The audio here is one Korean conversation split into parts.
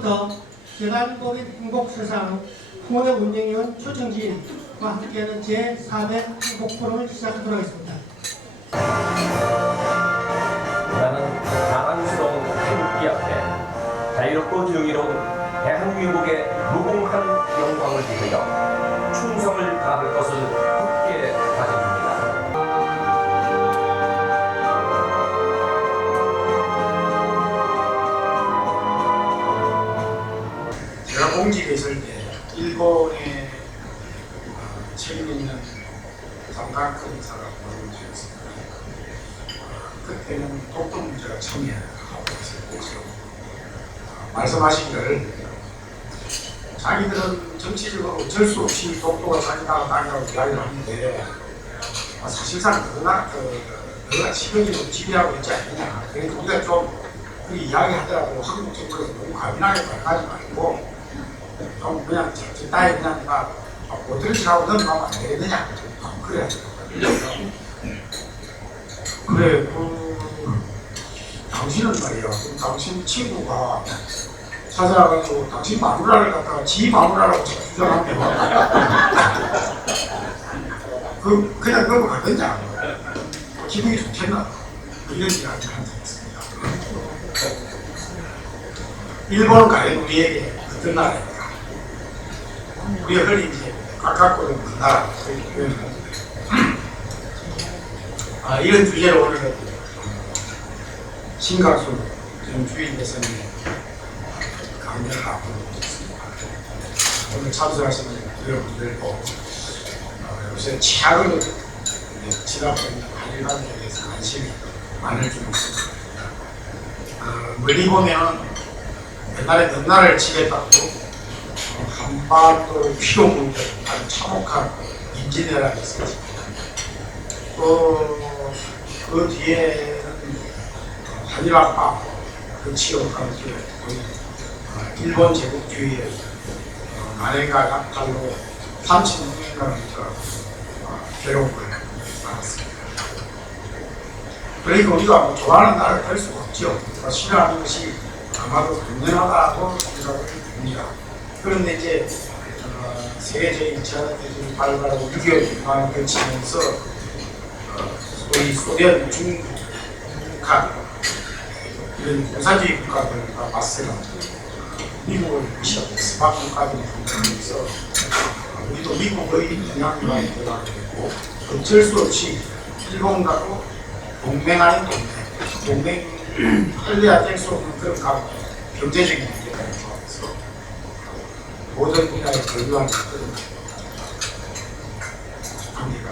지금부터 계단법인 행복세상 후원의 운영위원 초청지인과 함께하는 제4회 행복포럼을 시작하도록 하겠습니다. 나는 자랑스러운 태극기 앞에 자유롭고 정의로운 대한민국의 무궁한 영광을 위하여 충성을 다할 것을 굳게 다짐합니다. 제가 공직에 있을 때 일본에 책임 있는 장가큰 인사가 보여주었습니다. 그때는 독도 문제가 참여하고 있었고 말씀하시기를 자기들은 정치적으로 어쩔 수 없이 독도가 자기 나라 땅이라고 이야기를 하는데 사실상 너가 지금은 지배하고 있지 않느냐. 그러니까 우리가 좀 그렇게 이야기하더라도 한국 정부에서 너무 과민하게 발가지 말고 좀 그냥 적당히 그냥 어떨지라고 넘어가면 안 되겠느냐. 그래. 그래, 당신은 말이야. 당신 친구가 찾아가지고 당신 마누라를 갖다가 지 마누라라고 주장하면 그냥 넘어가든지 기분이 좋겠나? 이런 이야기를 한 적이 있습니다. 일본 가는 우리에게 어떤 나라입니까? 우리가 흔히 이제 가깝고는 그 나라. 이런 주제로 오늘 신각수 주인 대선에 강연을 앞두고 있습니다. 오늘 참석하시는 여러분들도 요새 치약을 지나버리는 한일관계에 대해서 관심이 많을 줄 믿습니다. 멀리 보면 옛날에 넘나라를 치겠다고 한반도를 휘어보는 아주 참혹한 임진왜란이 있었습니다. 그 뒤에는 한일합방 그 치욕과 함께 일본 제국주의의 만행과 약탈로 36년간부터 괴로움을 받았습니다. 그러니까 우리가 뭐 좋아하는 나라를 될 수가 없죠. 싫어하는 것이 아마도 당연하다고 생각을 듭니다. 그런데 이제 세계적인 2차 대전이 발발하고 6.25 분란을 거치면서 소위 소련, 중국, 북한 이런 공산주의 국가들과 맞서는 미국을 무시하고 스박 국가들이 등장하면서 우리도 미국의 영향력에 들어가게 됐고 어쩔 수 없이 일본과도 동맹 아닌 동맹 할래야 될 수 없는 그런 경제적인 문제가 있어서 모든 분야에 걸려한 그런 관계가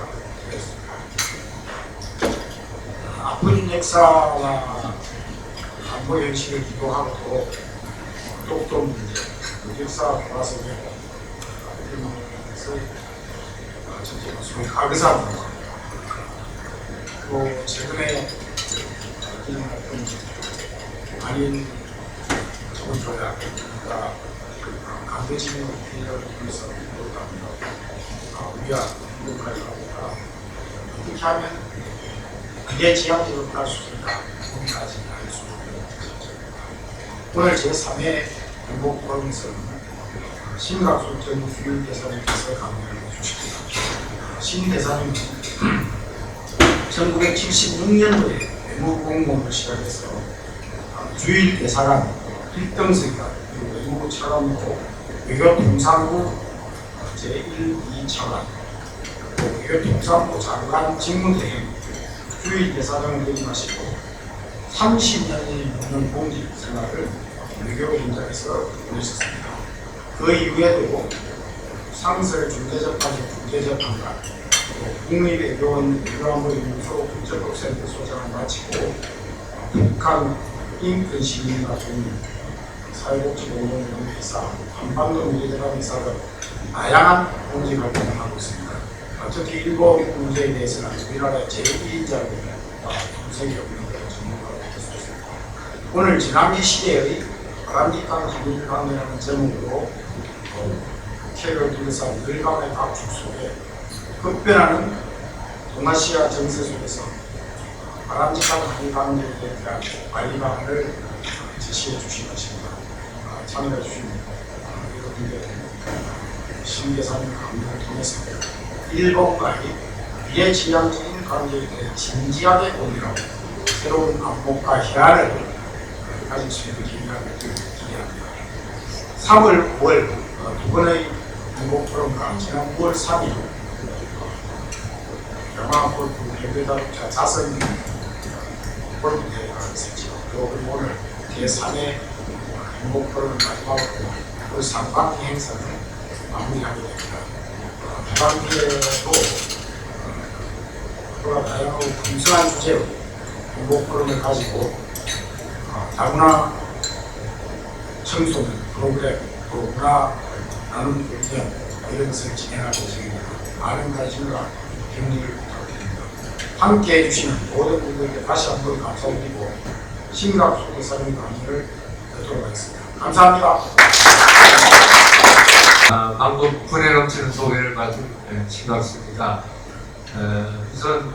되었습니다. 아픈 역사와 안보 현실을 기도하고 독도 문제, 역사가 돌아서 이러면서 전체가 소위 가그사 문제 또 최근에 아닌 좋은 조약과 강제징용 피해를 위해서 우리가 행복하게 합니다. 어떻게 하면 그게 지향적으로 갈 수 있을까 고민하지 않을 수 없습니다. 오늘 제3회 행복포럼에서는 신각수 전 주일 대사님께서 강연을 해주십니다. 신 대사님은 1976년도에 외무공무원을 시작해서 주일 대사관 1등석이가 외무부 차관으로 외교통상부 제1, 2차관 또 외교통상부 장관 직무대행 주일 대사장을 역임하시고 30년이 넘는 공직 생활을 외교 현장에서 보내셨습니다. 그 이후에도 상설 중대재판소 중대재판관 국립외교원 외교안보연구소 국제법센터 소장을 마치고 북한 인권시민과 독립, 사회복지공동회사, 한반도 미래대학회사 등 다양한 공직 활동을 하고 있습니다. 특히 일본 문제에 대해서는 우리나라의 제1인자로 정책이 없는 전문가로 될 수 있습니다. 오늘 지난기 시대의 바람직한 한일관계라는 제목으로 국회를 둘러싼 일간의 다축 속에 급변하는 동아시아 정세 속에서 바람직한 한일 관계에 대한 관리 방안을 제시해 주신 것입니다. 참여해 주신 여러분들 신대사님 감독을 통해서 일본과의 미래지향적인 관계에 대해 진지하게 고민하고 새로운 안목과 희화를 가질 수 있는 기회가 되기를 기대합니다. 3월, 9월 두 번의 행복 프로그램과 지난 9월 3일 영화 골프 대표자동차 자선 골프 대회가 있었죠. 그리고 오늘 제3회 행복 프로그램 마지막으로 그 상반기 행사를 마무리하게 됩니다. 하반기에도 앞으로 다양하고 풍성한 주제로 행복 프로그램을 가지고 다문화 청소년 프로그램, 또 문화 나눔 공연 이런 것을 진행하고 있습니다. 많은 관심과 격려를 부탁드립니다. 함께 해주시는 모든 분들께 다시 한번 감사드리고 심각 소개사님 강의를 듣도록 하겠습니다. 감사합니다. 방금 분에 넘치는 소개를 받은 신학수입니다. 우선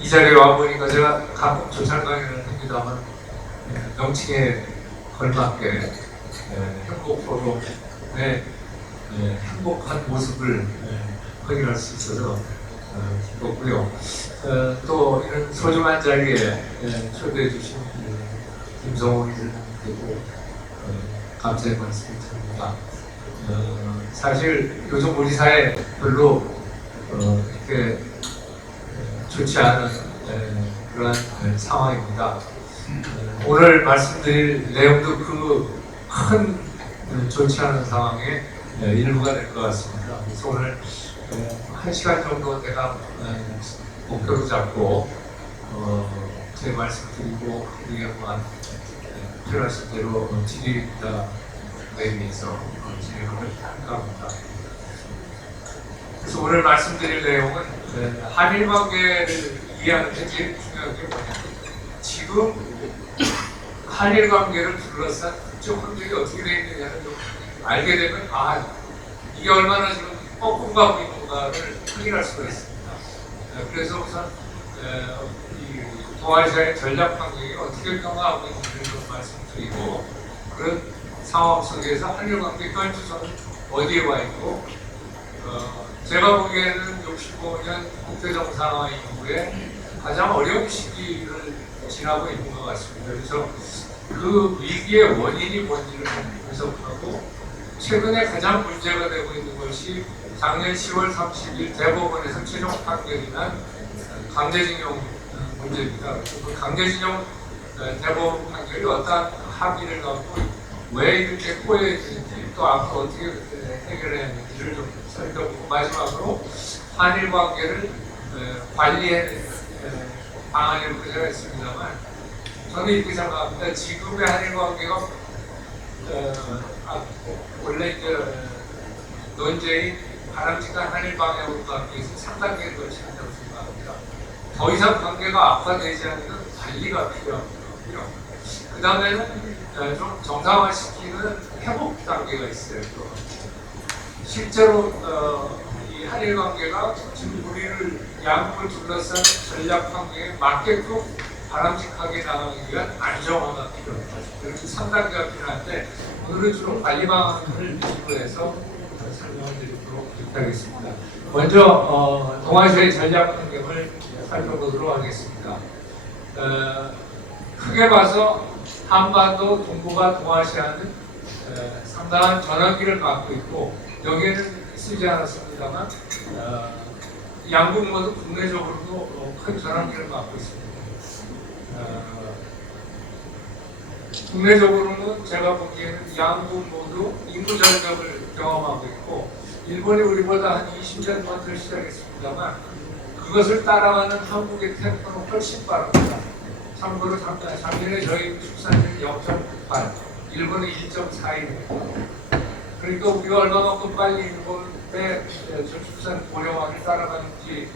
이 자리에 와보니까 제가 가끔 조찰 강의를 합니다만 명칭에 걸맞게 행복 프로그램의 행복한 모습을 확인할 수 있어서 기뻤고요. 또 이런 소중한 자리에 초대해 주신 김성훈 이사님께도 감사의 말씀을 드립니다. 사실 요즘 우리 사회 별로 이렇게 좋지 않은 그런 상황입니다. 오늘 말씀드릴 내용도 그 큰 좋지 않은 상황의 일부가 될 것 같습니다. 그래서 오늘 1시간 정도 내가 목표로 잡고 제 말씀 드리고 의견만 필요하신 대로 질의응답에 의해서 진행을 할까 합니다. 그래서 오늘 말씀드릴 내용은 한일 관계를 이해하는 데 제일 중요한 게 뭐냐면 지금 한일 관계를 둘러싼 국제 환경이 어떻게 되어 있느냐를 좀 알게 되면 이게 얼마나 지금 뻐꾸고 가고 있는가를 확인할 수가 있습니다. 그래서 우선 이 동아시아의 전략 환경이 어떻게 변화하고 있는지를 좀 말씀드리고 그런 상황 속에서 한일 관계 현주소는 어디에 와 있고 제가 보기에는 65년 국제정상화 이후에 가장 어려운 시기를 지나고 있는 것 같습니다. 그래서 그 위기의 원인이 뭔지를 분석하고 최근에 가장 문제가 되고 있는 것이 작년 10월 30일 대법원에서 최종 판결이 난 강제징용 문제입니다. 그 강제징용 대법원 판결이 어떠한 합의를 갖고 왜 이렇게 꼬여있는지 또 앞으로 어떻게 해결해야 하는지를 좀 살펴보고 마지막으로 한일 관계를 관리해 방안을 문제가 있습니다만 저는 이렇게 생각합니다. 지금의 한일 관계가 원래 이제 논제인 바람직한 한일 방향으로 가기 위해서 3단계를 거친다고 생각합니다. 더 이상 관계가 악화되지 않는 관리가 필요하고요. 그 다음에는 좀 정상화시키는 회복 단계가 있어요. 또. 실제로 이 한일 관계가 지금 우리를 양국을 둘러싼 전략 환경에 맞게끔 바람직하게 나가기 위한 안정화가 필요합니다. 그래서 3단계가 필요한데 오늘은 주로 관리 방안을 기초로 해서 설명을 드리도록 하겠습니다. 먼저 동아시아의 전략 환경을 살펴보도록 하겠습니다. 크게 봐서 한반도, 동북아, 동아시아는 상당한 전환기를 갖고 있고 여기에는 쓰지 않았습니다만 양국 모두 국내적으로도 큰 전환기를 갖고 있습니다. 국내적으로는 제가 보기에는 양국 모두 인구 절벽을 경험하고 있고 일본이 우리보다 한 20년 먼저 시작했습니다만 그것을 따라가는 한국의 템포는 훨씬 빠릅니다. 참고로 작년에 저희 출산율이 0.98, 일본은 1.41입니다. 그러니까 우리가 얼마만큼 빨리 일본의 저출산 고령화를 따라가는지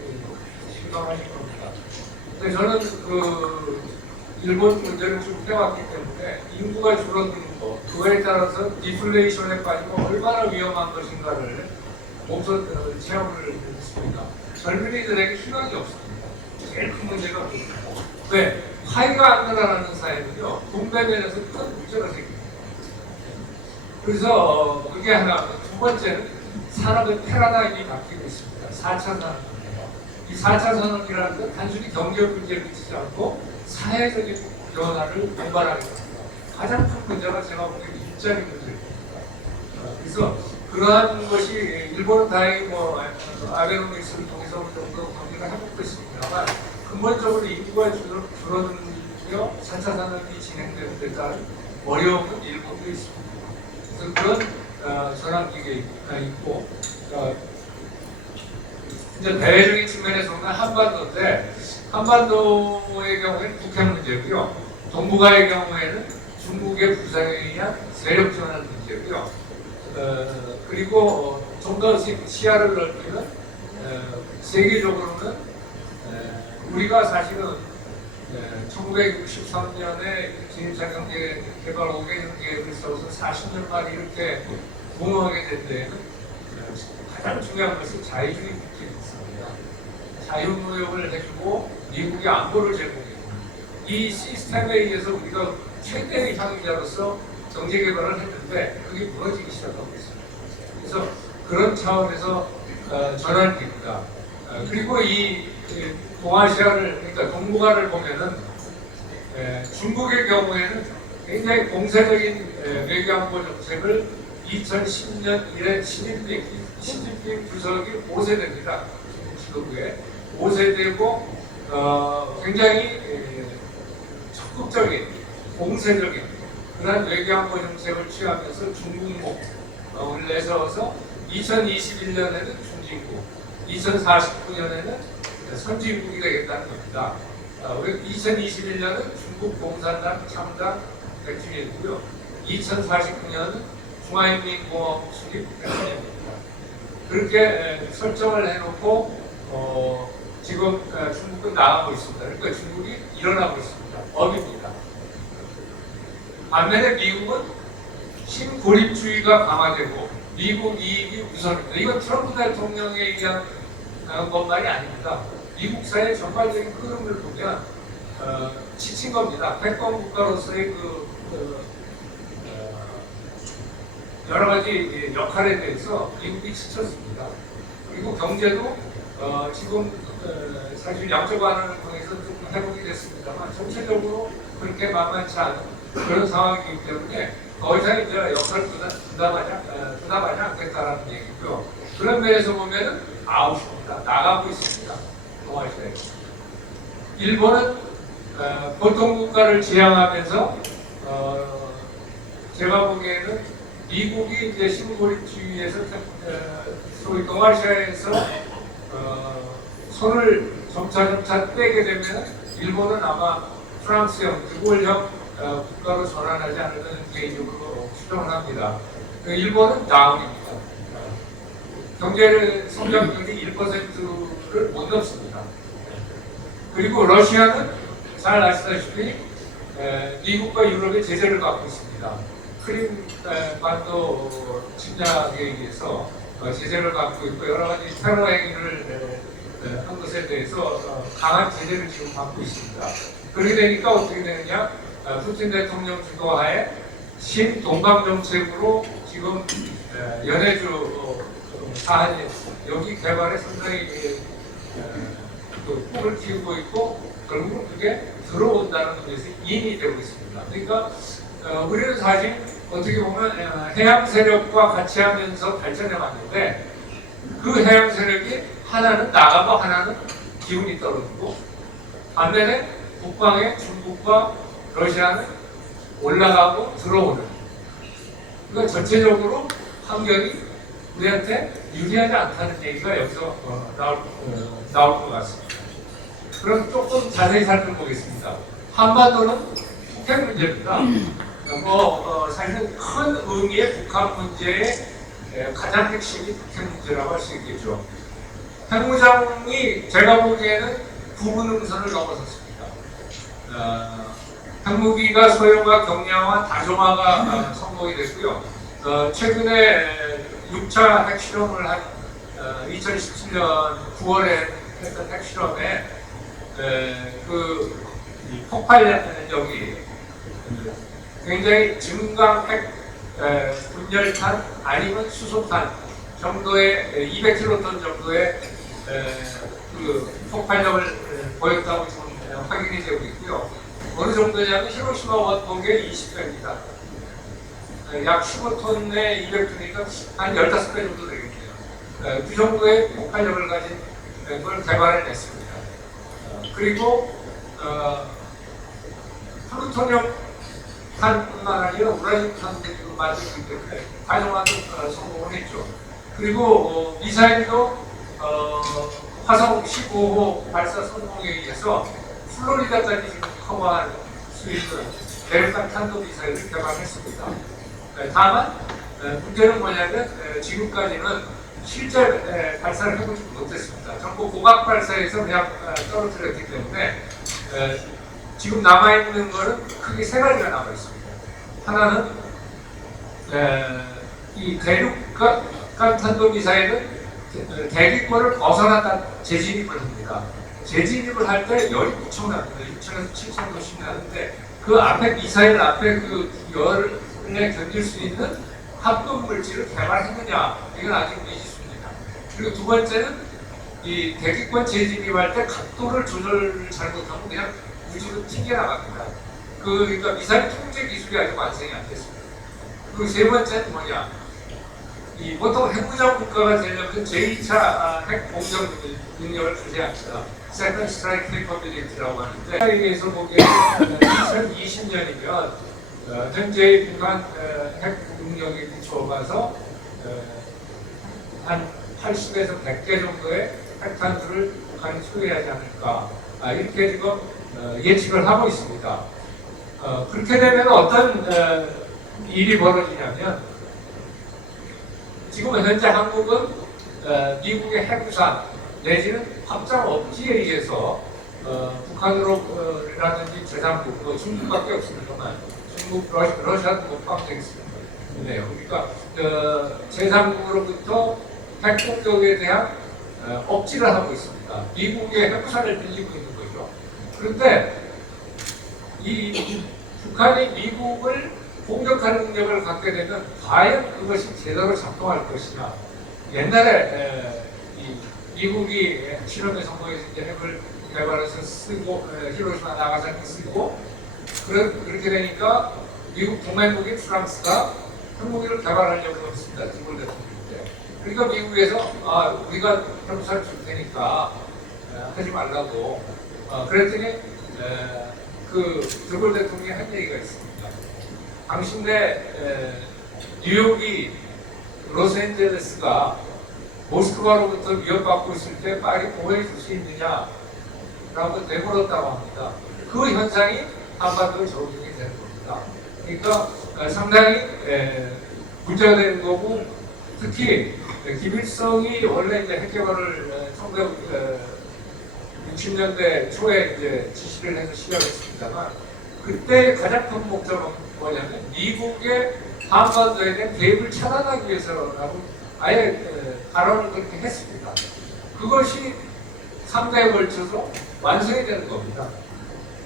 실감하실 겁니다. 근데 저는 일본 문제를 쭉 해왔기 때문에 인구가 줄어드는 것, 그거에 따라서 디플레이션에 빠지면 얼마나 위험한 것인가를 몸소 체험을 했습니다. 젊은이들에게 희망이 없습니다. 제일 큰 문제가 그겁니다. 왜? 파이가 안 늘어나는 사회는요, 동대면에서 큰 문제가 생깁니다. 그래서 그게 하나, 두 번째는 산업의 패러다임이 바뀌고 있습니다. 4차 산업입니다. 이 4차 산업이라는 건 단순히 경제 문제를 그치지 않고 사회적인 변화를 고발하게 됩니다. 가장 큰 문제가 제가 보기엔 일자리 문제입니다. 그래서 그러한 것이 일본은 다행히 아베노믹스를 통해서 어느 정도 경기가 회복됐습니다만 근본적으로 인구가 줄어들며 4차 산업이 진행되는 데 따른 어려움은 일본도 있습니다. 그래서 그런 전환기가 있고 이제 대외적인 측면에서 보면 한반도인데 한반도의 경우에는 북한 문제고요. 동북아의 경우에는 중국의 부상에 의한 세력 전환 문제고요. 그리고 좀 더 시야를 넓히면 세계적으로는 우리가 사실은 1963년에 진입장경제 개발 5개년 계획을 세워서 40년 만에 이렇게 부흥하게 된 데에는 가장 중요한 것은 자유주의 국제였습니다. 자유무역을 해주고 미국의 안보를 제공해주고 이 시스템에 의해서 우리가 최대의 향유자로서 경제개발을 했는데 그게 무너지기 시작하고 있습니다. 그래서 그런 차원에서 전환기입니다. 그리고 이 동아시아를, 그러니까 동북아를 보면은 중국의 경우에는 굉장히 공세적인 외교안보 정책을 2010년 이래 시진핑 주석이 5세 됩니다. 중국 지도부에 5세 되고 굉장히 적극적인 공세적인 그런 외교안보 정책을 취하면서 중국목을 내세워서 2021년에는 중진국, 2049년에는 선진국이 되겠다는 겁니다. 2021년은 중국 공산당 창당 100주년이고요. 2049년은 중화인민공화국 수립 100주년입니다. 그렇게 설정을 해놓고 지금 중국은 나가고 있습니다. 그러니까 중국이 일어나고 있습니다. 업입니다. 반면에 미국은 신고립주의가 강화되고 미국 이익이 우선입니다. 이건 트럼프 대통령에 의한 것만이 아닙니다. 미국 사회 전반적인 흐름을 보면 지친 겁니다. 패권 국가로서의 여러 가지 역할에 대해서 미국이 지쳤습니다. 그리고 경제도 지금 사실 양적 완화를 통해서 조금 회복이 됐습니다만 전체적으로 그렇게 만만치 않은 그런 상황이기 때문에 더 이상 이제 역할을 부담하지 않겠다라는 얘기고요. 그런 면에서 보면은 아웃입니다. 나가고 있습니다. 동아시아에. 일본은 보통 국가를 지향하면서 제가 보기에는 미국이 이제 신고립주의에서 소위 동아시아에서 손을 점차 떼게 되면 일본은 아마 프랑스형, 일본형 국가로 전환하지 않을까 개인적으로 추정을 합니다. 일본은 다운입니다. 경제 성장률이 1%를 못 넘습니다. 그리고 러시아는 잘 아시다시피 미국과 유럽의 제재를 받고 있습니다. 크림 반도 침략에 의해서 제재를 받고 있고 여러 가지 테러 행위를 한 것에 대해서 강한 제재를 지금 받고 있습니다. 그렇게 되니까 어떻게 되느냐? 푸틴 대통령 주도하에 신동방 정책으로 지금 연해주 사안이 여기 개발에 상당히 꿈을 키우고 있고 결국은 그게 들어온다는 것에서 인이 되고 있습니다. 그러니까 우리는 사실 어떻게 보면 해양 세력과 같이 하면서 발전해 왔는데 그 해양 세력이 하나는 나가고 하나는 기운이 떨어지고 반면에 북방의 중국과 러시아는 올라가고 들어오는 그러니까 전체적으로 환경이 우리한테 유리하지 않다는 얘기가 여기서 나올 것 같습니다. 그럼 조금 자세히 살펴보겠습니다. 한반도는 북핵 문제입니다. 사실은 큰 의미의 북한 문제의 가장 핵심이 북핵 문제라고 할 수 있겠죠. 핵무장이 제가 보기에는 부분응선을 넘어섰습니다. 핵무기가 소형화, 경량화, 다종화가 성공이 됐고요. 최근에 6차 핵실험을 한 2017년 9월에 했던 핵실험에 그 이 폭발력이 굉장히 증강 핵 분열탄 아니면 수소탄 정도의 200킬로톤 정도의 그 폭발력을 보였다고 지금 확인이 되고 있고요. 어느 정도냐면 히로시마 원폭의 20배입니다. 약 15톤에 200톤이니까 한 15배 정도 되겠네요. 그 정도의 폭발력을 가진 걸 개발해냈습니다. 그리고 플루토늄 탄뿐만 아니라 우라늄 탄도 지금 만들고 있기 때문에 다양하게 성공을 했죠. 그리고 미사일도 화성 15호 발사 성공에 의해서 플로리다까지 지금 커버할 수 있는 대륙간 탄도 미사일을 개발했습니다. 다만 문제는 뭐냐면 지금까지는 실제 발사를 해보지 못했습니다. 전부 고각 발사에서 그냥 떨어뜨렸기 때문에 지금 남아있는 것은 크게 세 가지가 남아있습니다. 하나는 이 대륙간 탄도미사일은 대기권을 벗어났다 재진입을 합니다. 재진입을 할 때 열이 엄청납니다. 6천에서 7,000도씩 나는데 그 앞에 미사일 앞에 그 열에 견딜 수 있는 합금 물질을 개발했느냐, 이건 아직 미지수입니다. 그리고 두 번째는 이 대기권 재진입할 때 각도를 조절을 잘못하면 그냥 우주로 튕겨나갑니다. 그러니까 미사일 통제 기술이 아직 완성이 안 됐습니다. 그리고 세 번째는 뭐냐? 이 보통 핵무장 국가가 되려면 제2차 핵 공격 능력을 가져야 합니다. Second Strike Capability라고 하는데, 세계에서 보기에는 2020년이면 현재 북한 핵 능력이 좁아서 한 80에서 100개 정도의 핵탄두를 북한이 소유하지 않을까, 이렇게 지금 예측을 하고 있습니다. 그렇게 되면 어떤 일이 벌어지냐면, 지금 현재 한국은 미국의 핵우산 내지는 확장 억지에 의해서 북한으로라든지 제3국, 중국밖에 없습니다만 중국, 러시아도 못 방정했습니다. 그러니까 제3국으로부터 핵 공격에 대한 억지를 하고 있습니다. 미국의 핵우산을 빌리고 있는 거죠. 그런데 이 북한이 미국을 공격하는 능력을 갖게 되면 과연 그것이 제대로 작동할 것이냐. 옛날에 미국이 실험에 성공해서 이제 핵을 개발해서 쓰고 히로시마 나가사키 쓰고 그렇게 되니까 미국 동맹국인 프랑스가 핵무기를 개발하려고 했습니다. 드골 대통령 때. 그러니까 미국에서 우리가 핵무기를 줄 테니까 하지 말라고 그랬더니 그 드골 대통령이 한 얘기가 있습니다. 당신네 뉴욕이 로스앤젤레스가 모스크바로부터 위협받고 있을 때 빨리 보호해 줄 수 있느냐라고 내물었다고 합니다. 그 현상이 한반도에 적용이 되는 겁니다. 그러니까 상당히 문제가 되는 거고, 특히 김일성이 원래 이제 핵 개발을 1960년대 초에 이제 지시를 해서 시작했습니다만, 그때 가장 큰 목적은 뭐냐면 미국의 한반도에 대한 개입을 차단하기 위해서라고 아예 발언을 그렇게 했습니다. 그것이 3대에 걸쳐서 완성이 되는 겁니다.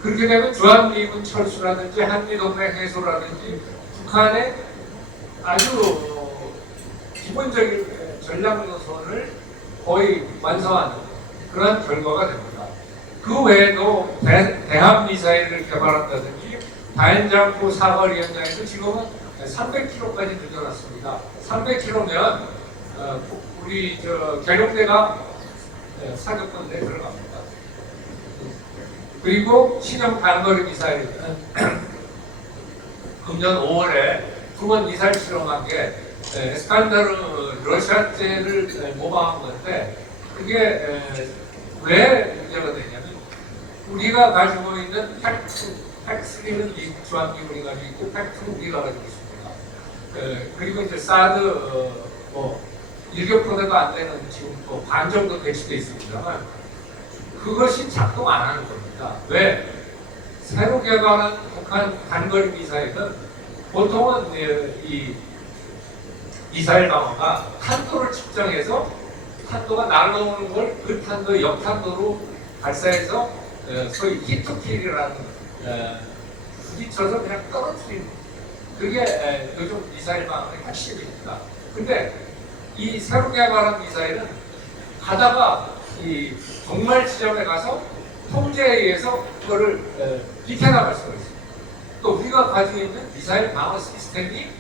그렇게 되면 주한미군 철수라든지 한미동맹 해소라든지 북한의 아주 기본적인 전략 노선을 거의 완성하는 그러한 결과가 됩니다. 그 외에도 대함 미사일을 개발한다든지 다연장포 사거리 현장에서 지금은 300km까지 늘려놨습니다. 300km면 우리 계룡대가 사격권대에 들어갑니다. 그리고 신형 단거리 미사일 금년 5월에 두 번 미사일 실험한 게 에스칸다르 러시아제를 모방한 건데, 그게 왜 문제가 되냐면 우리가 가지고 있는 팩3는 미국 주한미군이 가지고 있고 팩2는 우리가 가지고 있습니다. 그리고 이제 사드 일격포대도 안 되는 지금 반 정도 배치되어 있습니다만 그것이 작동 안 하는 겁니다. 왜? 새로 개발한 북한 단거리 미사일은 보통은 이 미사일 방어가 탄도를 측정해서 탄도가 날아오는 걸 그 탄도의 역탄도로 발사해서 소위 히트킬이라는 부딪혀서 그냥 떨어뜨리는 그게 요즘 미사일 방어의 핵심입니다. 근데 이 새로 개발한 미사일은 가다가 이 종말 지점에 가서 통제에 의해서 그거를 비켜나갈 수가 있습니다. 또 우리가 가지고 있는 미사일 방어 시스템이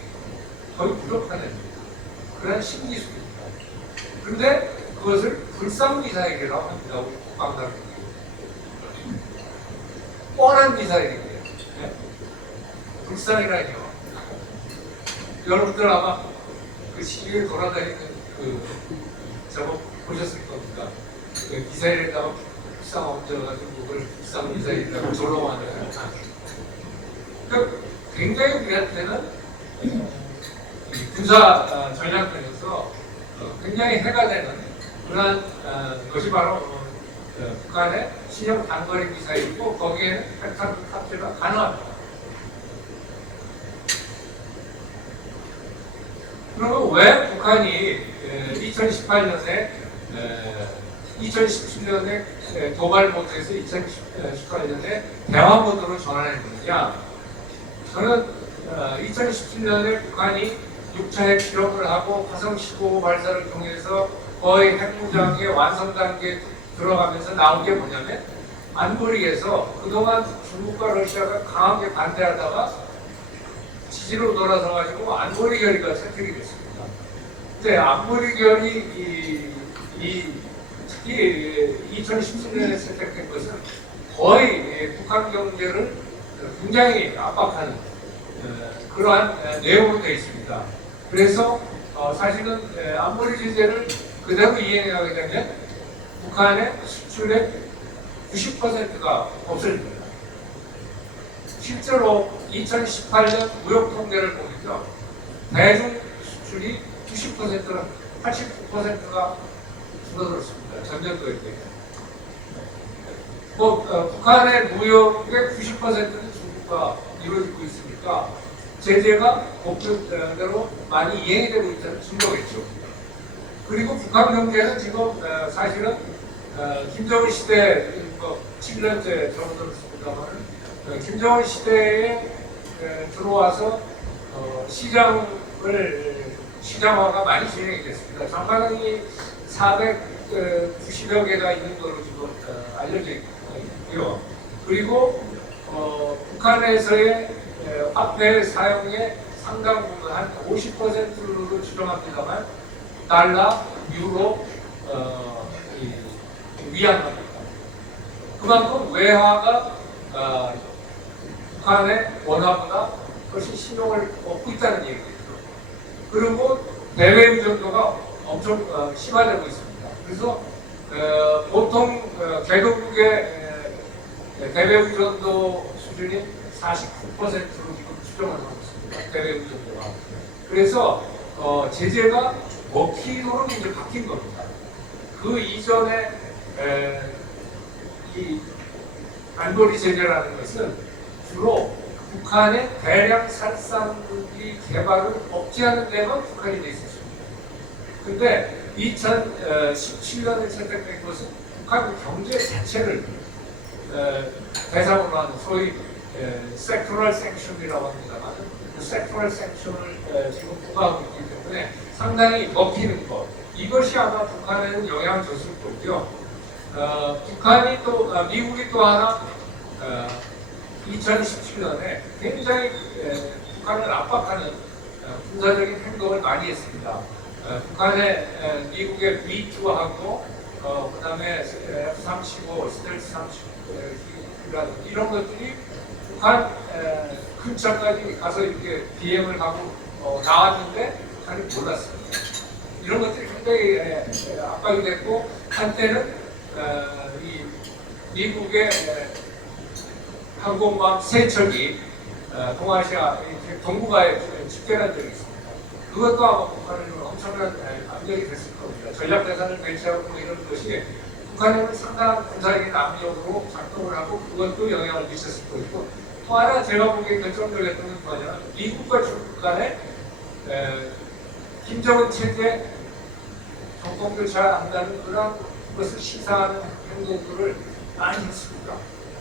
거의 부족하는 그런 신기술입니다. 그런데 그것을 불상 미사일이라고 합니다. 우리 국방당국이. 뻔한 미사일이에요. 네? 불상이라니요. 여러분들 아마 그 시위에 돌아다니는 그 저거 보셨을 겁니다. 그 미사일에다가 불상 얹어가지고 그걸 불상 미사일이라고 조롱하는. 그러니까 굉장히 우리한테는 군사 전략면에서 굉장히 해가 되는 그러한 것이 바로 북한의 신형 단거리 미사일이고 거기에는 핵탄두 탑재가 가능합니다. 그러면 왜 북한이 2017년에 도발 모드에서 2018년에 대화 모드로 전환했느냐? 저는 2017년에 북한이 6차 핵 실험을 하고 화성 15 발사를 통해서 거의 핵무장의 완성 단계에 들어가면서 나온 게 뭐냐면 안보리에서 그동안 중국과 러시아가 강하게 반대하다가 지지로 돌아서 가지고 안보리 결의가 채택이 됐습니다. 근데 안보리 결의 특히 2017년에 채택된 것은 거의 북한 경제를 굉장히 압박하는 그러한 내용으로 되어 있습니다. 그래서 사실은 안보리 제재를 그대로 이행하게 되면 북한의 수출의 90%가 없어집니다. 실제로 2018년 무역 통계를 보면요, 대중 수출이 90%가 89%가 줄어들었습니다. 전년도에 비해. 북한의 무역의 90%는 중국과 이루어지고 있으니까 제재가 목표대로 많이 이행이 되고 있다는 증거겠죠. 그리고 북한 경제는 지금 사실은 김정은 시대 7년째 접어들었습니다만 김정은 시대에 들어와서 시장화가 많이 진행이 됐습니다. 장가당이 490여 개가 있는 걸로 지금 알려져 있고요. 그리고 북한에서의 화폐 사용의 상당 부분 한 50%로 추정합니다만 달러, 유로, 위안화입니다. 그만큼 외화가 북한의 원화보다 훨씬 신용을 얻고 있다는 얘기죠. 그리고 대외 의존도가 엄청 심화되고 있습니다. 그래서 보통 개도국의 대외 의존도 수준이 49%로 지금 추정하고 있습니다. 대외 의존도가. 그래서 제재가 먹히도록 이제 바뀐 겁니다. 그 이전에 이 안보리 제재라는 것은 주로 북한의 대량 살상무기 개발을 억제하는 데만 북한이 돼 있었습니다. 근데 2017년에 채택된 것은 북한 경제 자체를 대상으로 하는 소위 섹터럴 생션이라고 합니다만 그 섹터럴 생션을 지금 부과하고 있기 때문에 상당히 먹히는 것 이것이 아마 북한에는 영향을 줬을 거고요. 북한이 또 미국이 또 하나 2017년에 굉장히 북한을 압박하는 군사적인 행동을 많이 했습니다. 북한의 미국의 B2하고 그다음에 F-35, 스텔스 35 이런 것들이 북한 근처까지 가서 이렇게 비행을 하고 나왔는데 북한이 몰랐어요. 이런 것들이 굉장히 압박이 됐고 한때는 이 미국의 항공모함 세 척이 동아시아 동북아에 집결한 적이 있습니다. 그것도 아마 북한에는 엄청난 압력이 됐을 겁니다. 전략대상을 배치하고 이런 것이 북한에는 상당한 군사적인 압력으로 작동을 하고 그것도 영향을 미쳤을 것이고 또 하나 제가 보기에 결정적이었던 건 뭐냐면 미국과 중국 간에 김정은 체제 정권 교체한다는 그런 것을 시사하는 행동들을 많이 했습니다.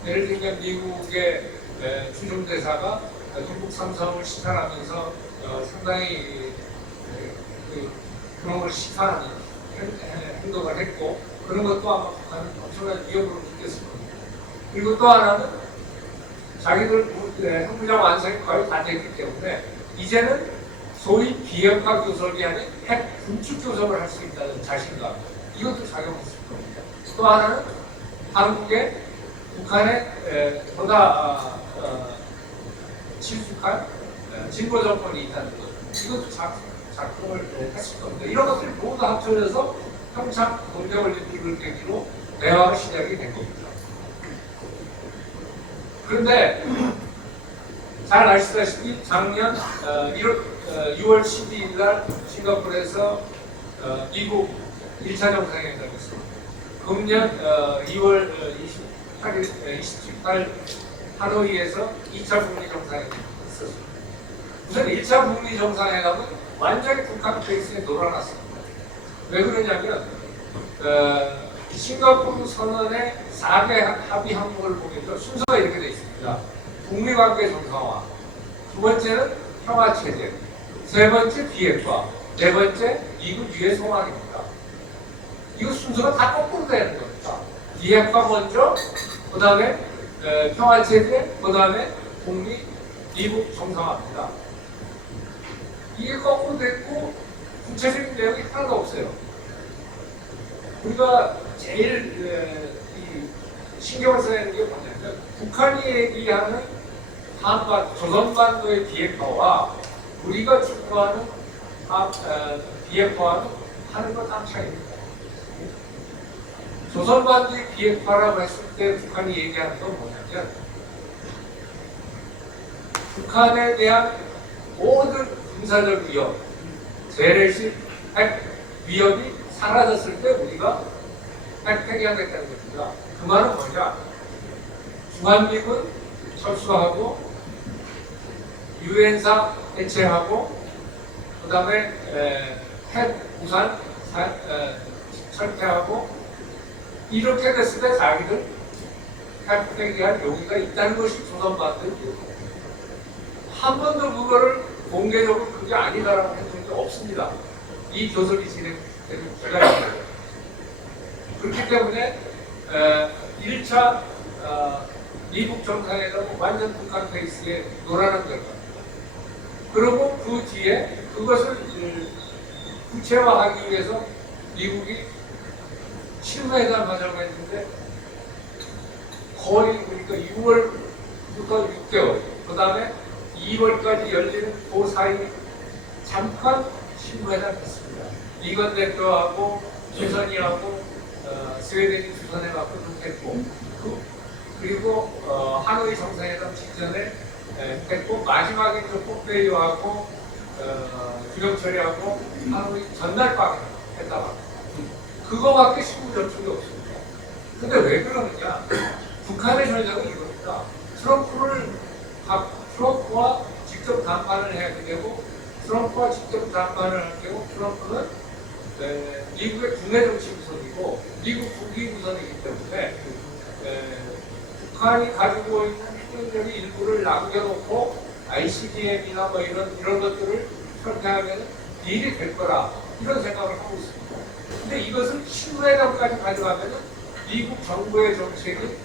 예를 들면 미국의 주중대사가 중국 삼성을 시탄하면서 상당히 그런 걸 시탄하는 행동을 했고, 그런 것도 아마 북한은 엄청난 위협으로 느꼈을 겁니다. 그리고 또 하나는 자기들 핵무장 완성이 거의 다 됐기 때문에 이제는 소위 비핵화 교섭이 아닌 핵 군축 교섭을 할 수 있다는 자신감, 이것도 작용했을 겁니다. 또 하나는 한국의 북한에 보다 친숙한 진보 정권이 있다는 것, 이것도 작동을 했을 겁니다. 이런 것들이 모두 합쳐져서 평창 동계올림픽을 계기로 대화가 시작이 된 겁니다. 그런데 잘 아시다시피 작년 6월 12일 날 싱가포르에서 미국 1차 정상회담이 있습니다. 금년 2월 28일 하노이에서 2차 북미 정상회담이 있었습니다. 우선 1차 북미 정상회담은 완전히 북한 베이스에 놀아났습니다. 왜 그러냐면 싱가포르 선언의 4개 합의 항목을 보면 순서가 이렇게 되어 있습니다. 북미관계 정상화, 두 번째는 평화체제, 세 번째 비핵화, 네 번째 미국 유해 소환입니다. 이거 순서가 다 거꾸로 되는 겁니다. 비핵화 먼저, 그 다음에 평화체제, 그 다음에 북미, 미국 정상화입니다. 이게 거꾸로 됐고 구체적인 내용이 하나도 없어요. 우리가 제일 신경을 써야 하는 게 뭐냐면 북한이 얘기하는 조선반도의 비핵화와 우리가 추구하는 비핵화는 하는 건 딱 차이입니다. 조선반도의 비핵화라고 했을 때 북한이 얘기하는 건 뭐냐면 북한에 대한 모든 군사적 위협, 재래식 핵 위협이 사라졌을 때 우리가 핵 폐기하겠다는 겁니다. 그 말은 뭐냐? 주한미군 철수하고 유엔사 해체하고 그 다음에 핵 우산 철폐하고 이렇게 됐을 때 자기들 핵 폐기할 용의가 있다는 것이 조선반도입니다. 한 번도 그거를 공개적으로 그게 아니다라고 한 적이 없습니다. 이 교섭이 진행되는 기간입니다. 그렇기 때문에 1차 미국 정상회담은 완전 북한 베이스에 놀아난 결과입니다. 그리고 그 뒤에 그것을 구체화하기 위해서 미국이 실무회담 하자고 했는데 거의 그러니까 6월부터 6개월, 그 다음에 2월까지 열리는 그 사이 잠깐 실무회담 했습니다. 이건 대표하고 최선희하고 스웨덴이 주선해 갖고 좀 했고 그리고 하노이 정상회담 직전에 했고 마지막에 폼페이오하고 주경철이하고 하노이 전날 밤에 했다가 그거밖에 실무 접촉이 없습니다. 근데 왜 그러느냐? 북한의 전략은 이겁니다. 트럼프와 직접 담판을 해야 되고 트럼프와 직접 담판을 하게 되고 트럼프는 미국의 국내 정치 우선이고 미국 국위 우선이기 때문에 북한이 가지고 있는 핵능력의 일부를 남겨놓고 ICBM이나 뭐 이런 것들을 철폐하면 일이 될 거라 이런 생각을 하고 있습니다. 근데 이것을 실무회담까지 가져가면 미국 정부의 정책인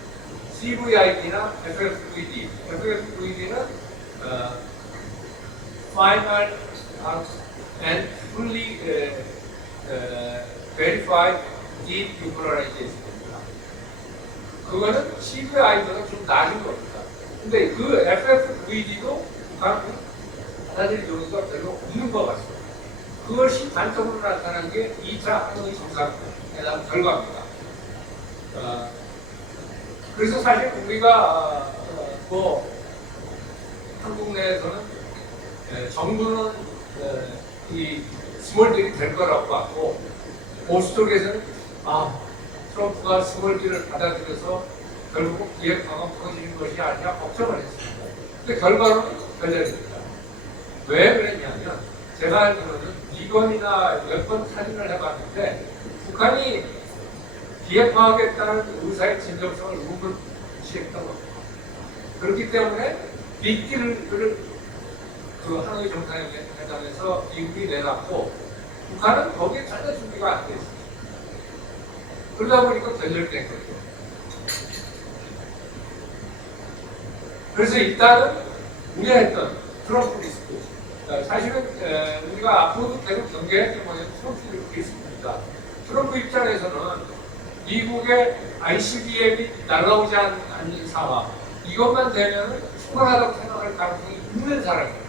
CVID나 FFVD는 Final and Fully Verified Denuclearization입니다. 그거는 CVID보다 좀 낮은 겁니다. 근데 그 FFVD도 북한은 받아들일 요소가 별로 없는 것 같습니다. 그것이 단적으로 나타난 게 2차 하노이 정상회담 결과입니다. 그래서 사실 우리가 한국 내에서는 정부는 이 스몰딜이 될 거라고 봤고 보수 쪽에서는 트럼프가 스몰딜을 받아들여서 결국 비핵화가 무너지는 것이 아니라 걱정을 했습니다. 근데 결과는 별개입니다. 왜 그랬냐면 제가 알기로는 이건이나 몇 번 사진을 해봤는데 북한이 비핵화하겠다는 의사의 진정성을 의문시했던 겁니다. 그렇기 때문에 미끼를 그 하노이 정상회담에서 미국이 내놨고 북한은 거기에 전혀 준비가 안 돼 있어요. 그러다 보니까 결렬된 거죠. 그래서 일단은 우려했던 트럼프 리스크. 사실은 우리가 앞으로도 계속 경계할 게 뭐냐면 트럼프 리스크입니다. 트럼프 입장에서는 미국의 ICBM이 날아오지 않는 상황, 이것만 되면 충분하다고 생각할 가능성이 있는 사람입니다.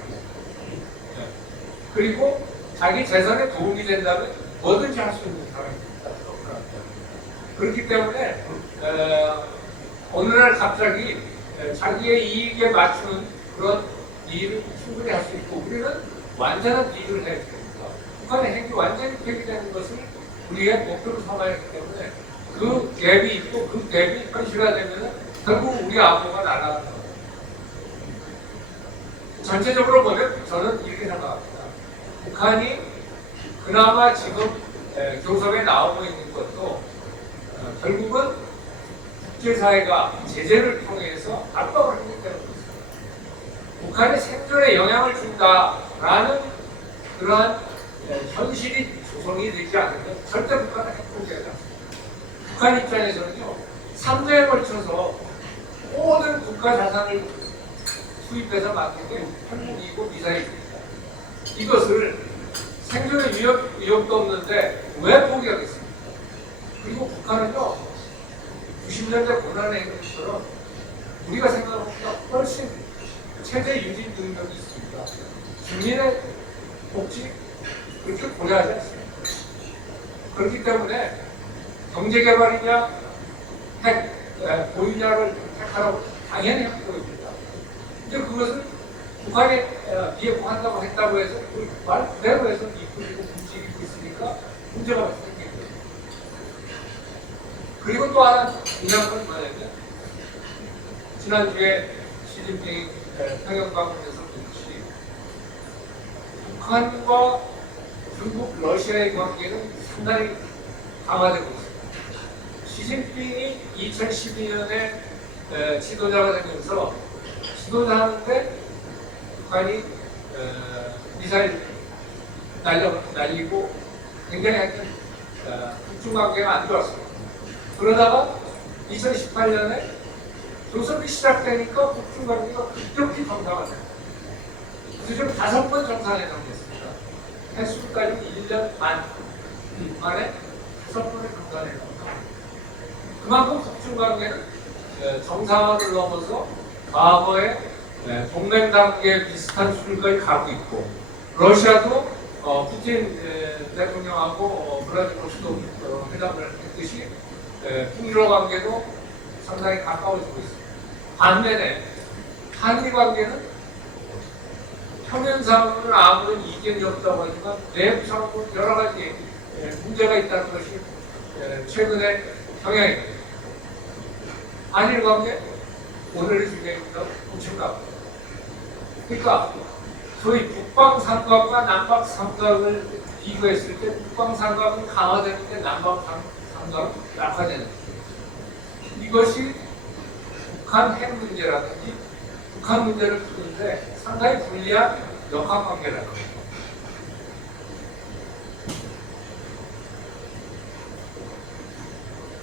그리고 자기 재산에 도움이 된다면 뭐든지 할 수 있는 사람입니다. 그렇기 때문에 어느 날 갑자기 자기의 이익에 맞추는 그런 일을 충분히 할 수 있고 우리는 완전한 일을 해야 됩니다. 북한의 핵이 완전히 폐기되는 것을 우리의 목표로 삼아야 하기 때문에 그 갭이 있고 그 갭이 현실화되면 결국 우리 안보가 날아가는 거예요. 전체적으로 보면 저는 이렇게 생각합니다. 북한이 그나마 지금 교섭에 나오고 있는 것도 결국은 국제사회가 제재를 통해서 압박을 하기 때문입니다. 북한의 생존에 영향을 준다라는 그러한 현실이 조성이 되지 않으면 절대 북한은 핵공개가 않습니다. 북한 입장에서는요, 3년에 걸쳐서 모든 국가 자산을 투입해서 만든 게 핵무기이고 미사일입니다. 이것을 생존의 위협도 없는데 왜 포기하겠습니까? 그리고 북한은요, 90년대 고난의 행동처럼 우리가 생각하는 것보다 훨씬 체제 유지 능력이 있습니다. 국민의 복지 그렇게 고려하지 않습니다. 그렇기 때문에 경제개발이냐 보유냐를 택하라고 당연히 하고 있습니다. 근데 그것을 북한에 비핵화한다고 했다고 해서 그 말 그대로 해서 이끌리고 움직이고 있으니까 문제가 생기는 거예요. 그리고 또 하나 중요한 건 뭐냐면 지난주에 시진핑이 평양 방문에서 보듯이 북한과 중국, 러시아의 관계는 상당히 강화되고 있습니다. 시진핑이 2012년에 지도자가 되면서 지도자하는데 북한이 미사일 날리고 굉장히 하여튼 북중관계가 안 좋았습니다. 그러다가 2018년에 교섭이 시작되니까 북중관계가 급격히 정상화돼요. 그래서 지금 5번 정상회담이 됐습니다. 횟수까지 1년 반 만에 5번의 정상회담. 그만큼 북중관계는 정상화를 넘어서 과거에 동맹 단계 비슷한 수준까지 가고 있고, 러시아도 푸틴 대통령하고 블라디미르 회담을 했듯이 북러 관계도 상당히 가까워지고 있습니다. 반면에 한일 관계는 표면상으로는 아무런 이견이 없다고 하지만 내부상으로 여러 가지 문제가 있다는 것이 최근의 경향입니다. 한일 관계 오늘의 주제입니다. 북측각. 그러니까 소위 북방삼각과 남방삼각을 비교했을 때 북방삼각은 강화되는데 남방삼각은 약화되는 거예요. 이것이 북한 핵 문제라든지 북한 문제를 푸는데 상당히 불리한 역학관계라는 거예요.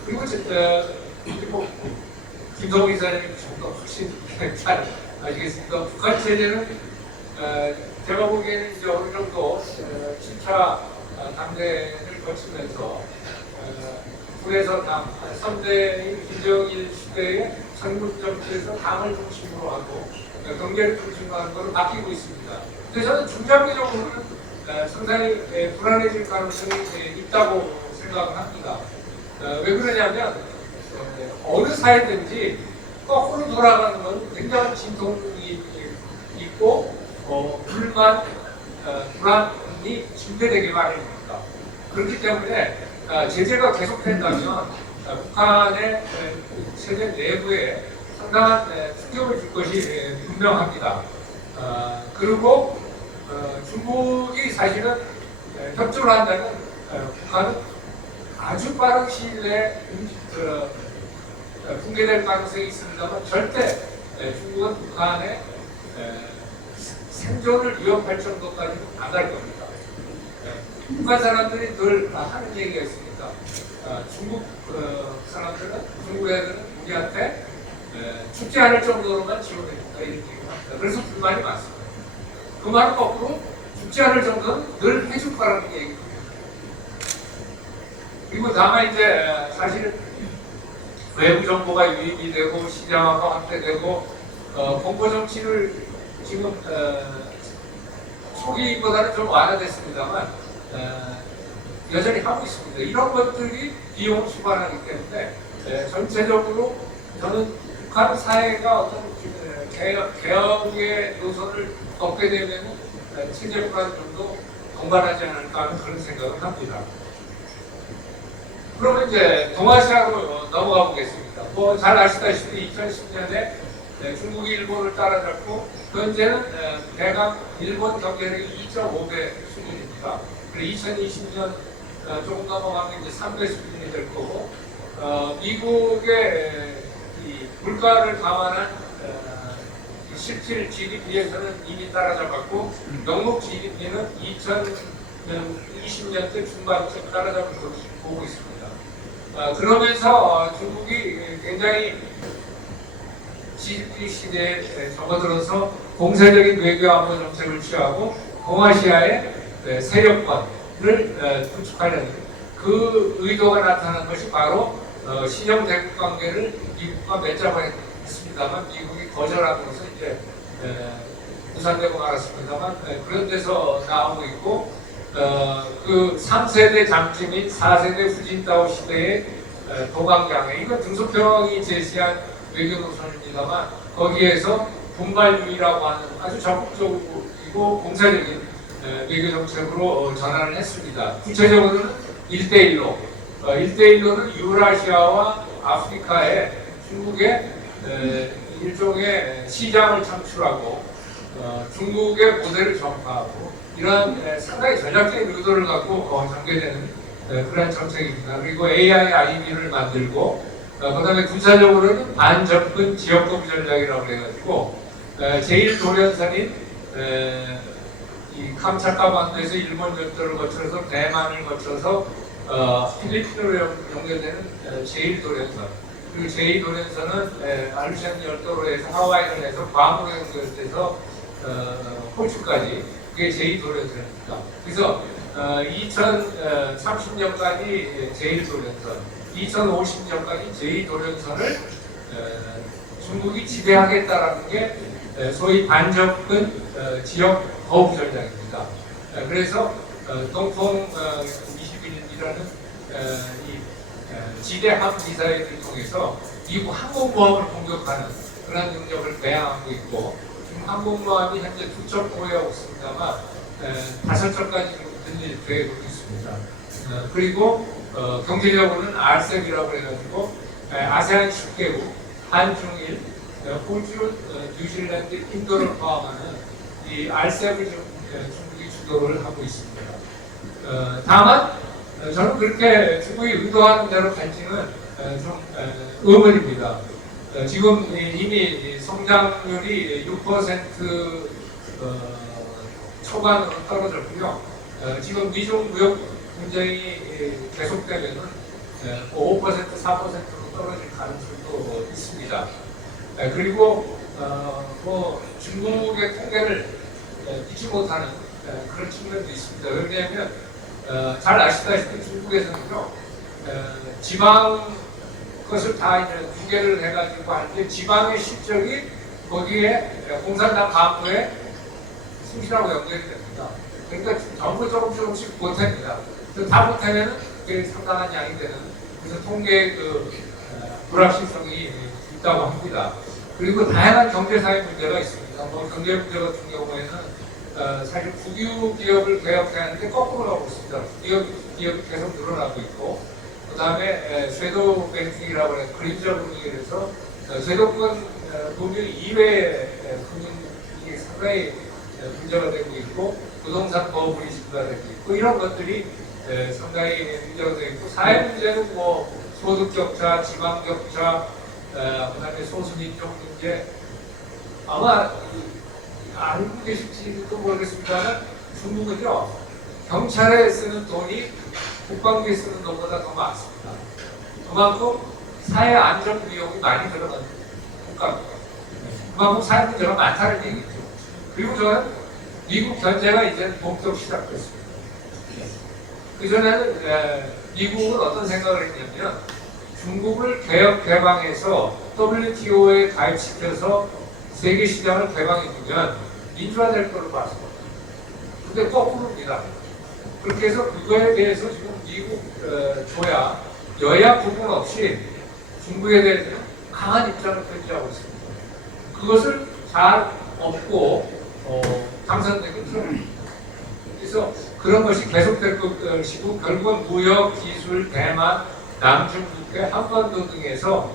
그리고 김동훈 이사님이 좀 더 훨씬 잘 아시겠습니까? 북한 체제는 제가 보기에는 이제 어느 정도 7차 당대를 거치면서 군에서 당, 선대인 김정일 시대의 상국 정치에서 당을 중심으로 하고 경제를 중심으로 하는 것으로 바뀌고 있습니다. 근데 저는 중장기적으로는 상당히 불안해질 가능성이 있다고 생각을 합니다. 왜 그러냐면 어느 사회든지 거꾸로 돌아가는 건 굉장한 진통이 있고 불만, 불안이 증대되게 마련입니다. 그렇기 때문에 제재가 계속된다면 북한의 체제 내부에 상당한 충격을 줄 것이 분명합니다. 그리고 중국이 사실은 협조를 한다면 북한은 아주 빠른 시일 내에 붕괴될 가능성이 있습니다만 절대 중국은 북한의 생존을 위협할 정도까지는 안 갈 겁니다. 북한 사람들이 늘 하는 얘기가 있으니까 중국 사람들은, 중국 애들은 우리한테 죽지 않을 정도로만 지원해준다 이런 얘기를 합니다. 그래서 불만이 많습니다. 그 말은 거꾸로 죽지 않을 정도는 늘 해줄 거라는 얘기입니다. 그리고 다만 이제 사실 외부 정보가 유입이 되고 시장화가 확대되고 공보 정치를 지금 초기보다는 좀 완화됐습니다만 여전히 하고 있습니다. 이런 것들이 비용을 수반하기 때문에 전체적으로 저는 북한 사회가 어떤 개혁의 노선을 걷게 되면 체제 불안 정도 동반하지 않을까 하는 그런 생각을 합니다. 그러면 이제 동아시아로 넘어가 보겠습니다. 뭐 잘 아시다시피 2010년에 중국이 일본을 따라잡고 현재는 대강 일본 경제력이 2.5배 수준입니다. 그리고 2020년 조금 넘어가면 이제 3배 수준이 될 거고 미국의 이 물가를 감안한 실질 GDP에서는 이미 따라잡았고 명목 GDP는 2020년대 중반쯤 따라잡을 것으로 보고 있습니다. 그러면서 중국이 굉장히 GDP 시대에 접어들어서 공세적인 외교 안보 정책을 취하고 동아시아의 세력권을 구축하려는 그 의도가 나타난 것이 바로 신형 대국 관계를 미국과 맺자고했습니다만 미국이 거절하면서 이제 무산되고 말았습니다만 그런 데서 나오고 있고 그 3세대 장치민 4세대 후진타오 시대의 도강장애 이건 등소평이 제시한 외교 노선입니다만 거기에서 분발주의라고 하는 아주 적극적이고 공세적인 외교 정책으로 전환을 했습니다. 구체적으로는 1대1로 1대1로는 유라시아와 아프리카에 중국의 일종의 시장을 창출하고 중국의 모델을 전파하고 이런 상당히 전략적인 의도를 갖고 전개되는 그런 정책입니다. 그리고 AI, IB를 만들고 그 다음에 군사적으로는 반접근 지역거부 전략이라고 해가지고 제1도련선인 이 캄차카 반도에서 일본 전투를 거쳐서 대만을 거쳐서 필리핀으로 연결되는 제1도련선 그리고 제2도련선은 알루시안 열도로에서 하와이를 해서 괌으로 연결돼서 호주까지 그게 제2도련선입니다. 그래서 2030년까지 제1도련선 2050년까지 제2도련선을 중국이 지배하겠다라는 게 소위 반접근 지역 거부 전략입니다. 그래서 동풍 21이라는 이 지대함 미사일을 통해서 미국 항공모함을 공격하는 그런 능력을 배양하고 있고 지금 항공모함이 현재 2.5에 있습니다만 5척까지 늘릴 계획으로 있습니다. 그리고 경제적으로는 RCEP이라고 해가지고 아세안 10개국, 한중일, 호주, 뉴질랜드, 인도를 포함하는 이 RCEP을 중국이 주도를 하고 있습니다. 다만 저는 그렇게 중국이 의도하는 대로 갈지는 좀 의문입니다. 지금 이미 성장률이 6% 초반으로 떨어졌고요. 지금 미중 무역 분쟁이 계속되면은 5%, 4%로 떨어질 가능성도 있습니다. 그리고 뭐 중국의 통계를 믿지 못하는 그런 측면도 있습니다. 왜냐하면 잘 아시다시피 중국에서는요 지방 것을 다 이제 두 개를 해가지고 하는데 지방의 실적이 거기에 공산당 간부의 승신하고 연결이 됩니다. 그러니까 전부 조금씩 보탭니다. 다 보태면 그게 상당한 양이 되는 그래서 통계의 그 불확실성이 있다고 합니다. 그리고 다양한 경제사회 문제가 있습니다. 뭐 경제 문제 같은 경우에는 사실 국유 기업을 개혁해야 하는데 거꾸로 가고 있습니다. 기업이 계속 늘어나고 있고 그 다음에 쇄도 뱅킹이라고 하는 그림자 금융에서 쇄도권 금융 이외의 금융이 상당히 문제가 되고 있고 부동산 거부이 증가되고 있고 이런 것들이 상당히 문제가 되고 있고 사회 문제는 뭐 소득 격차, 지방 격차, 그다음에 소수민족 문제, 아마 알고 계실지도 모르겠습니다만 중국은요 경찰에 쓰는 돈이 국방부에 쓰는 돈보다 더 많습니다. 그만큼 사회 안전 비용이 많이 들어가는 국가입니다. 그만큼 사회 문제가 많다는 얘기죠. 그리고 저는 미국 견제가 이제 본격 시작됐습니다. 그전에는 미국은 어떤 생각을 했냐면 중국을 개방해서 WTO에 가입시켜서 세계 시장을 개방해주면 민주화될 거로 봤습니다. 근데 거꾸로입니다. 그렇게 해서 그거에 대해서 지금 미국 여야 부분 없이 중국에 대해서는 강한 입장을 표시하고 있습니다. 그것을 잘 얻고 당선되기 필요합니다. 그래서 그런 것이 계속될 것이고 결국은 무역, 기술, 대만, 남중국해, 한반도 등에서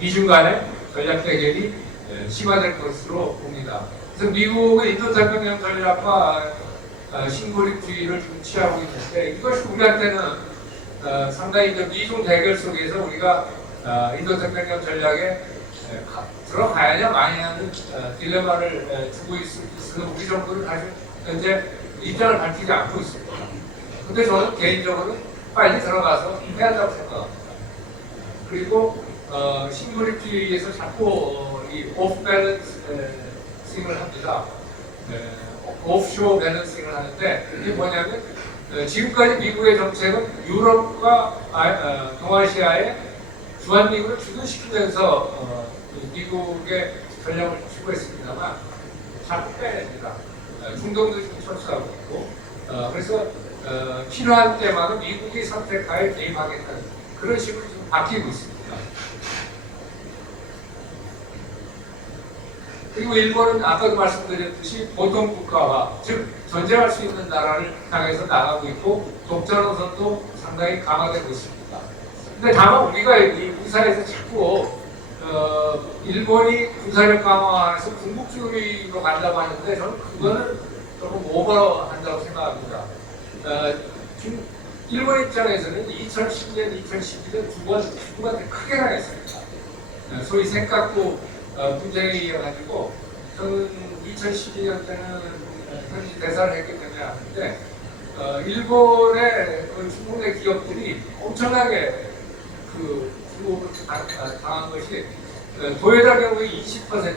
미중 간의 전략 대결이 심화될 것으로 봅니다. 그래서 미국은 인도太平洋전략과 신고립주의를 지금 취하고 있는데 이것이 우리한테는 상당히 미중 대결 속에서 우리가 인도太平洋전략에 들어가야냐 마냐는 딜레마를 주고 있으면 우리 정부는 사실 현재 입장을 밝히지 않고 있습니다. 근데 저는 개인적으로 빨리 들어가서 해야 한다고 생각합니다. 그리고 신고립주의에서 자꾸 이 오프 밸런싱을 합니다. 오프쇼어 밸런싱을 하는데 이게 뭐냐면 지금까지 미국의 정책은 유럽과 동아시아에 주한미군을 주둔시키면서 미국의 전략을 추구했습니다만 자꾸 빼냅니다. 중동도 지금 철수하고 있고 그래서 필요한 때마다 미국이 선택하에 개입하겠다는 그런 식으로 지금 바뀌고 있습니다. 그리고 일본은 아까도 말씀드렸듯이 보통 국가화, 즉 전쟁할 수 있는 나라를 향해서 나가고 있고 독자 노선도 상당히 강화되고 있습니다. 근데 다만 우리가 이 군사에서 자꾸 일본이 군사력 강화해서 군국주의로 간다고 하는데 저는 그거는 조금 오버한다고 생각합니다. 지금 일본 입장에서는 2010년, 2012년 두 번 중국한테 크게 당했습니다. 소위 색각도 분쟁에 의해 가지고 저는 2012년 때는 현지 대사를 했기 때문에 아는데 일본의 중국 내 기업들이 엄청나게 중국을 당한 것이 도요타 경우에 20%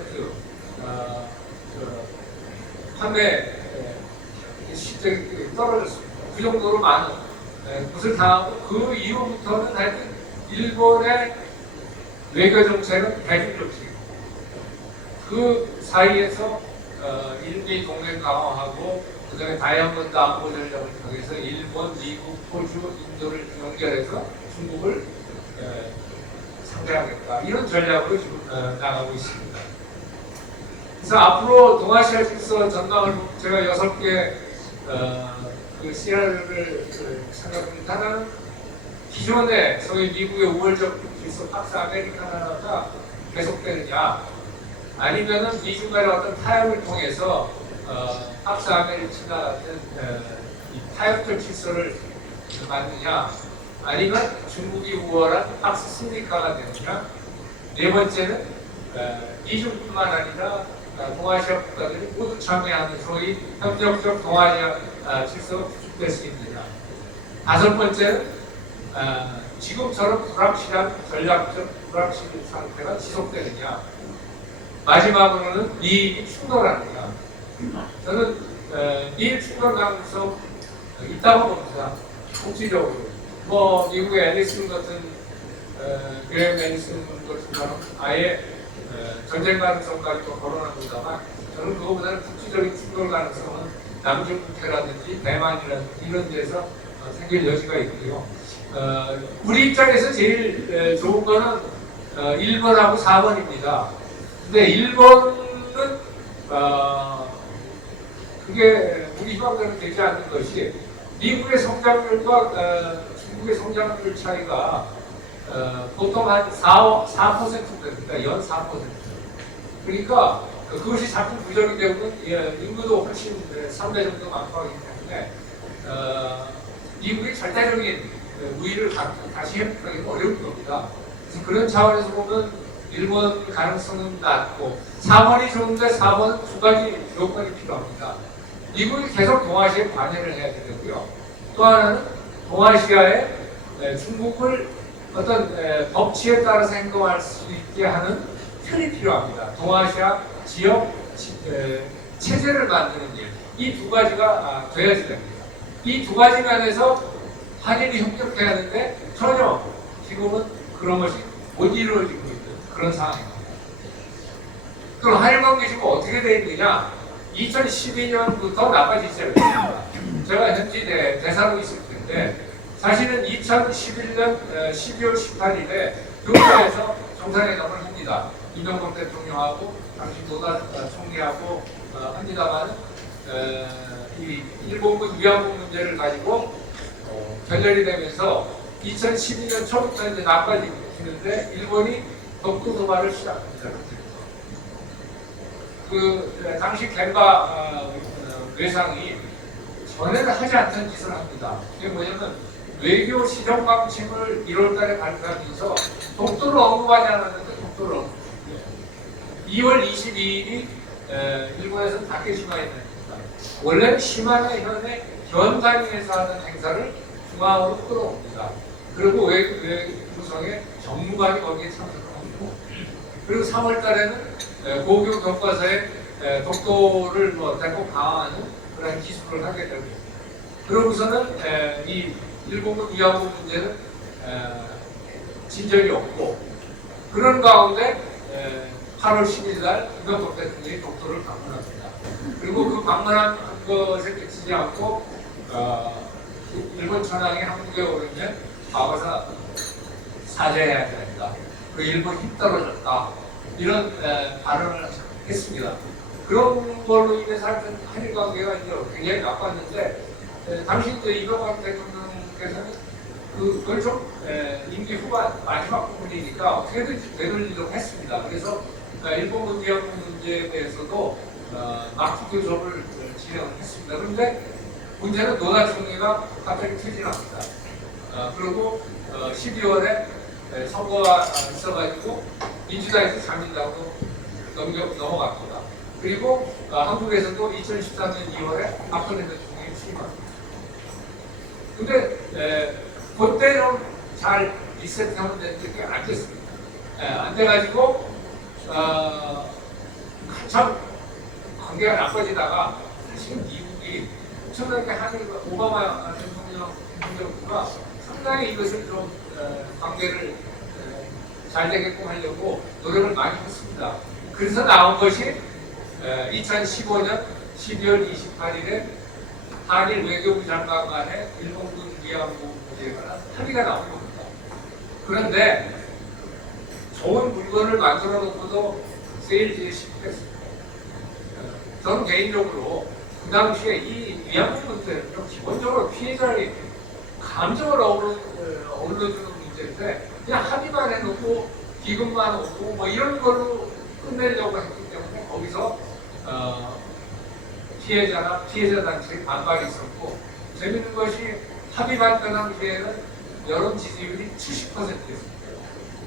판매 실적이 떨어졌습니다. 그 정도로 많은 것을 당하고 그 이후부터는 하여튼 일본의 외교 정책은 대중 정책이고 그 사이에서 일미 동맹 강화하고 그다음에 다이아몬드 안보 전략을 통해서 일본, 미국, 호주, 인도를 연결해서 중국을 상대하겠다 이런 전략으로 지금 나가고 있습니다. 그래서 앞으로 동아시아 질서 전망을 제가 6개 그 시나리오를 생각합니다. 하나는 기존의 소위 미국의 우월적 질서 팍스 아메리카나가 계속되느냐 아니면은 미중 간의 어떤 타협을 통해서 팍스 아메리카나 같은 이 타협적 질서를 만드냐 아니면 중국이 우월한 팍스 신디카가 되느냐 네 번째는 미중뿐만 아니라 동아시아 국가들이 모두 참여하는 소위 협력적 동아시아 질서가 구축될 수 있느냐 다섯 번째는 지금처럼 불확실한 전략적 불확실 상태가 지속되느냐 마지막으로는 미일 충돌하느냐 저는 미일 충돌 가능성 있다고 봅니다. 국지적으로 뭐 미국의 앨리슨 같은 그레임 앨리슨 같은 사람 아예 전쟁 가능성까지도 거론합니다만 저는 그거보다는 국지적인 충돌 가능성은 남중국해라든지 대만이라든지 이런 데서 생길 여지가 있고요. 우리 입장에서 제일 좋은 거는 1번하고 4번입니다. 근데 일본은 그게 우리 희망대로 되지 않는 것이 미국의 성장률과 중국의 성장률 차이가 보통 한 4% 됩니다. 연 4%. 그러니까 그것이 자꾸 부정이 되고는 인구도 훨씬 3배 정도 많고 하기 때문에 미국이 절대적인 우위를 다시 회복하기는 어려울 겁니다. 그래서 그런 차원에서 보면 일본 가능성은 낮고 4번이 좋은데 4번 두 가지 요건이 필요합니다. 미국이 계속 동아시아에 관여를 해야 되고요. 또 하나는 동아시아에 중국을 어떤 법치에 따라서 행동할 수 있게 하는 틀이 필요합니다. 동아시아 지역 체제를 만드는 일, 이 두 가지가 돼야지 됩니다. 이 두 가지 면에서 한일이 협력해야 하는데 전혀 지금은 그런 것이 못 이루어지고 있는 그런 상황입니다. 그럼 한일 관계 지금 어떻게 되어 있느냐? 2012년부터 나빠지기 시작했습니다. 제가 현지 대사로 있을 텐데 사실은 2011년 12월 18일에 교토에서 정상회담을 합니다. 이명박 대통령하고 당시 노다 총리하고 합니다만 이 일본군 위안부 문제를 가지고 결렬이 되면서 2012년 초부터 이제 나빠지는데 일본이 독도 도발을 시작합니다. 그 당시 겐바 외상이 전에는 하지 않던 짓을 합니다. 그게 뭐냐면 외교 시정 방침을 1월달에 발표하면서 독도를 언급하지 않았는데 독도를 언급했어요. 2월 22일이 일본에서 다케시마에 있는 행사. 원래는 시마네 현의 현단위에서 하는 행사를 중앙으로 끌어옵니다. 그리고 외교성의 정무관이 거기에 참석을 합니다. 그리고 3월달에는 고교 교과서에 독도를 대폭 강화하는 그런 기술을 하게 되고, 그러고서는 이 일본군 위안부 문제는 진전이 없고, 그런 가운데 8월 10일 날 이명박 대통령이 독도를 방문합니다. 그리고 그 방문한 것에 그치지 않고 일본 천황이 한국에 오르면 가서 사죄해야 된다. 그 일본 힘 떨어졌다. 이런 발언을 했습니다. 그런 걸로 인해서 하여튼 한일 관계가 이제 굉장히 나빴는데 당시 이제 이명박 대통령께서는 그걸 좀 임기 후반 마지막 부분이니까 어떻게든지 되돌리려고 했습니다. 그래서 일본군 위안부 문제에 대해서도 막후 교섭을 진행을 했습니다. 그런데 문제는 노다 총리가 갑자기 퇴진합니다. 그리고 12월에 선거가 있어가지고 민주당에서 잠긴다고 넘어갑니다. 그리고 한국에서도 2013년 2월에 박근혜 대통령이 취임합니다. 근데 그때 좀 잘 리셋하면 되는데 그게 안 됐습니다. 안 돼가지고 한참 관계가 나빠지다가 사실 미국이 엄청나게 한일 오바마 대통령과 상당히 이것을 좀 관계를 잘 되게끔 하려고 노력을 많이 했습니다. 그래서 나온 것이 2015년 12월 28일에 한일 외교부 장관 간의 일본군 위안부 문제에 관한 합의가 나온 겁니다. 그런데 좋은 물건을 만들어 놓고도 세일즈에 실패했습니다. 저는 개인적으로 그 당시에 이 위안부 문제는 좀 기본적으로 피해자의 감정을 어울러주는 문제인데 그냥 합의만 해놓고 기금만 오고 뭐 이런 걸로 끝내려고 했기 때문에 거기서 피해자나 피해자 단체의 반발이 있었고, 재밌는 것이 합의만 그 당시에는 여론 지지율이 70%였습니다.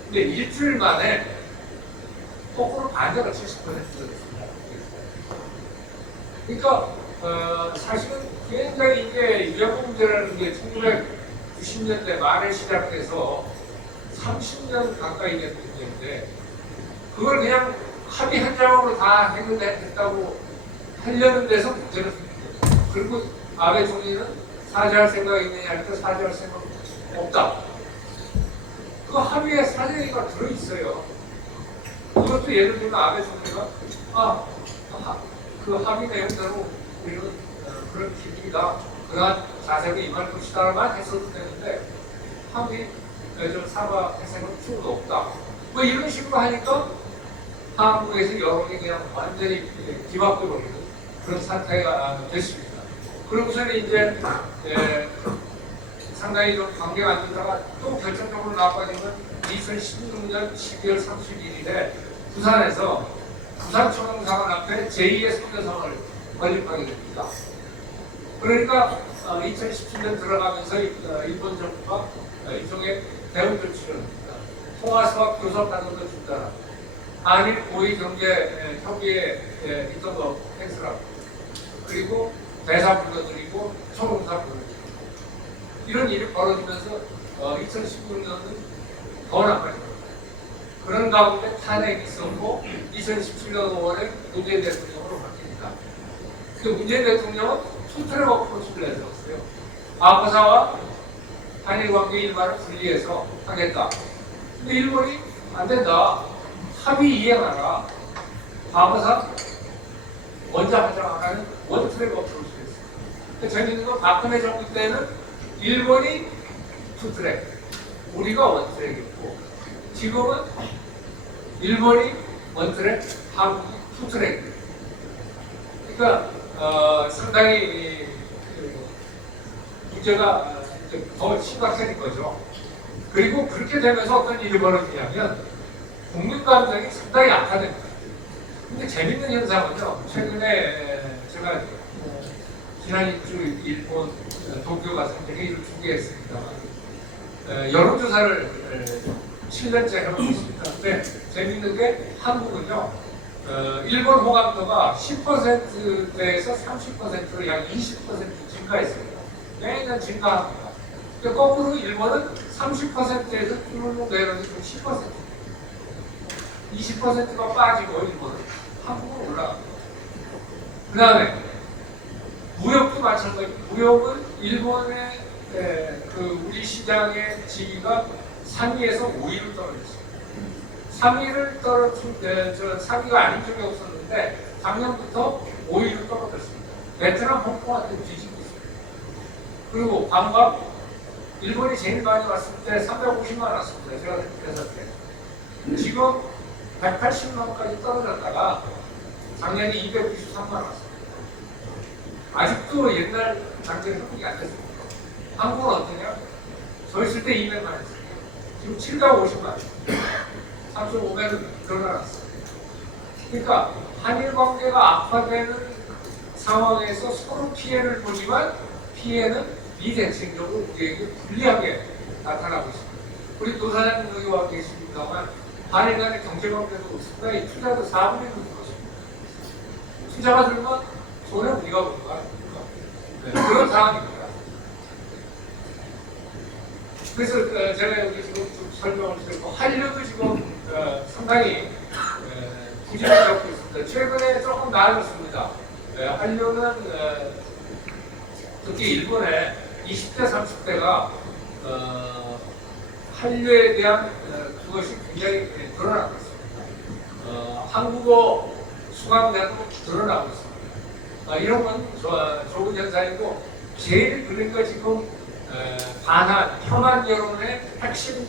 근데 일주일 만에 거꾸로 반대가 70%였습니다. 그러니까 사실은 굉장히 이게 위안부 문제라는 게 1990년대 말에 시작돼서 30년 가까이 된 문제인데 그걸 그냥 합의 한 장으로 다 해결했다고 하려는 데서 문제를 생깁니다. 그리고 아베 총리는 사죄할 생각이 있느냐 하니까 사죄할 생각 없다. 그 합의에 사죄가 들어있어요. 이것도 예를 들면 아베 총리가 그 합의 내용대로 우리는 그런 기준이다, 그러한 자세로 임할 것이다만 했어도 되는데 합의 좀 사과할 생각 필요도 없다. 뭐 이런 식으로 하니까 한국에서 여론이 그냥 완전히 뒤바뀌어 버리는 그런 사태가 됐습니다. 그러고서는 이제 상당히 좀 관계가 안 되다가 또 결정적으로 나빠지면 2016년 12월 31일에 부산에서 부산총영사관 앞에 제2의 선교상을 건립하게 됩니다. 그러니까 2017년 들어가면서 일본 정부가 일종의 대응 조치를 합니다. 통화수와 교섭 단어도 중단합니다. 한일 고위 경제 협의에 있던 거 캔슬하고, 그리고 대사 불러들이고 초롱사 불러들이고, 이런 일이 벌어지면서 2016년은 더 나빠졌어요. 그런 가운데 탄핵이 있었고 2017년 5월에 문재인 대통령으로 바뀝니다. 그 문재인 대통령은 투트랙 어프로치를 내세웠어요. 과거사와 한일 관계 일반을 분리해서 하겠다. 근데 일본이 안 된다. 합의 이행하라. 과거사 먼저 하자라는 원트랙 어프로치를 했어요. 재밌는 건 박근혜 정부 때는 일본이 투트랙, 우리가 원트랙이었고, 지금은 일본이 원트랙, 한국이 투트랙. 그러니까 상당히 문제가 더 심각해진 거죠. 그리고 그렇게 되면서 어떤 일이 벌어지냐면 국민 감정이 상당히 악화됩니다. 근데 재밌는 현상은요. 최근에 제가 지난 일주 일본 도쿄 가서 회의를 중계했습니다만 여론조사를 7년째 해보고 있습니다. 근데 재밌는 게 한국은요. 일본 호감도가 10%대에서 30%로 약 20% 증가했습니다. 매년 증가합니다. 근데 거꾸로 일본은 30%에서 쭉 내려서 10%. 20%가 빠지고 일본은 한국은 올라갑니다. 그 다음에 무역도 마찬가지. 무역은 일본의 우리 시장의 지위가 3위에서 5위로 떨어졌어요. 3위를 떨어진 3위가 아닌 적이 없었는데 작년부터 5위로 떨어졌습니다. 베트남, 홍콩한테 뒤집고 있습니다. 그리고 관광 일본이 제일 많이 왔을 때 350만 왔습니다. 제가 그랬을 때. 지금 180만까지 떨어졌다가 작년에 293만 왔습니다. 아직도 옛날 장점이 회복이 안 됐습니다. 한국은 어떠냐? 저 있을 때 200만 했어요. 지금 750만. 3.5배는 늘어났어요. 그러니까 한일 관계가 악화되는 상황에서 서로 피해를 보지만 피해는 비대칭적으로 우리에게 불리하게 나타나고 있습니다. 우리 노사장 의원 계십니다만 한일 간의 경제관계도 상당히 투자도 4분의 1로 들었습니다. 투자가 들면 손해 우리가 보는 거 아닙니까? 네, 그런 상황입니다. 그래서 제가 여기 지금 좀 설명을 드리고 한류도 지금 상당히 부진을 겪고 있습니다. 최근에 조금 나아졌습니다. 한류는 특히 일본의 20대, 30대가 한류에 대한 그것이 굉장히 드러나고 있습니다. 한국어 수강자도 드러나고 있습니다. 이런 건 좋은 현상이고 제일 그러니까 지금 반한, 혐한 여론의 핵심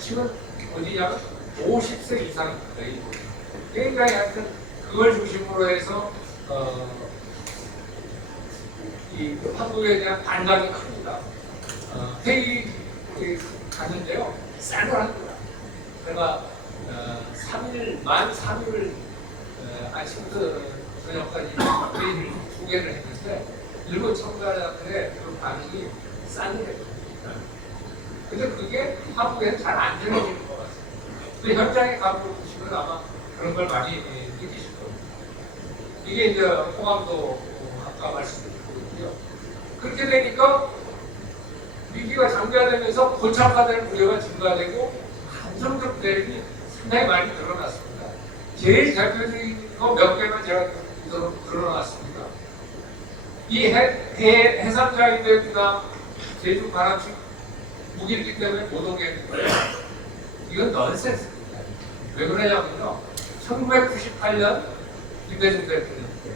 지금 어디냐면 50세 이상입니다. 일본. 굉장히 하여튼 그걸 중심으로 해서 이 한국에 대한 반감이 큽니다. 회의 갔는데요. 싸늘합니다. 제가 3일, 3일을 아침부터 저녁까지 회의를 2개를 했는데 일본 청가자들의 그 반응이 싸늘해요. 근데 그게 한국에는 잘 안 전해지는 것 같습니다. 근데 현장에 가보시면 아마 그런 걸 많이 느끼실 겁니다. 이게 이제 호감도 아까 말씀드렸고요. 그렇게 되니까 위기가 장기화되면서 고착화되는 우려가 증가되고 감정적 대립이 상당히 많이 드러났습니다. 제일 대표적인 거 몇 개만 제가 드러났습니다. 이 해상자위대구나 제주 반환식 무기기 때문에 못 오게 했는 거예요. 이건 넌센스입니다. 왜 그러냐면요. 1998년 김대중 대통령 때,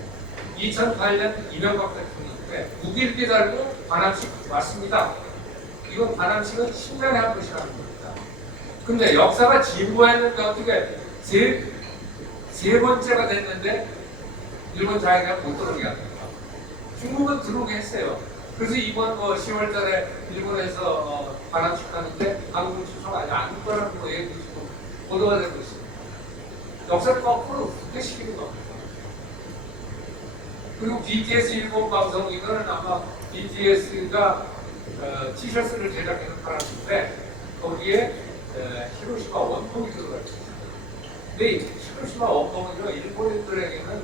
2008년 이명박 대통령 때 무기기 달고 반환식 왔습니다. 이건 반환식은 10년에 한 번씩 하는 겁니다. 근데 역사가 진보했는데 어떻게 세 번째가 됐는데 일본 자위대가 못 들어오게 합니다. 중국은 들어오게 했어요. 그래서 이번 10월 달에 일본에서 반환식 하는데 한국은 추천하지 않을 거라는 거 얘기 지금 보도가 되고 있습니다. 역사를 거꾸로 회시키는 겁니다. 그리고 BTS 일본 방송 이거는 아마 BTS가 티셔츠를 제작해서 팔았는데 거기에 히로시마 원통이 들어가 있습니다. 근데 히로시마 원bom은요 일본인들에게는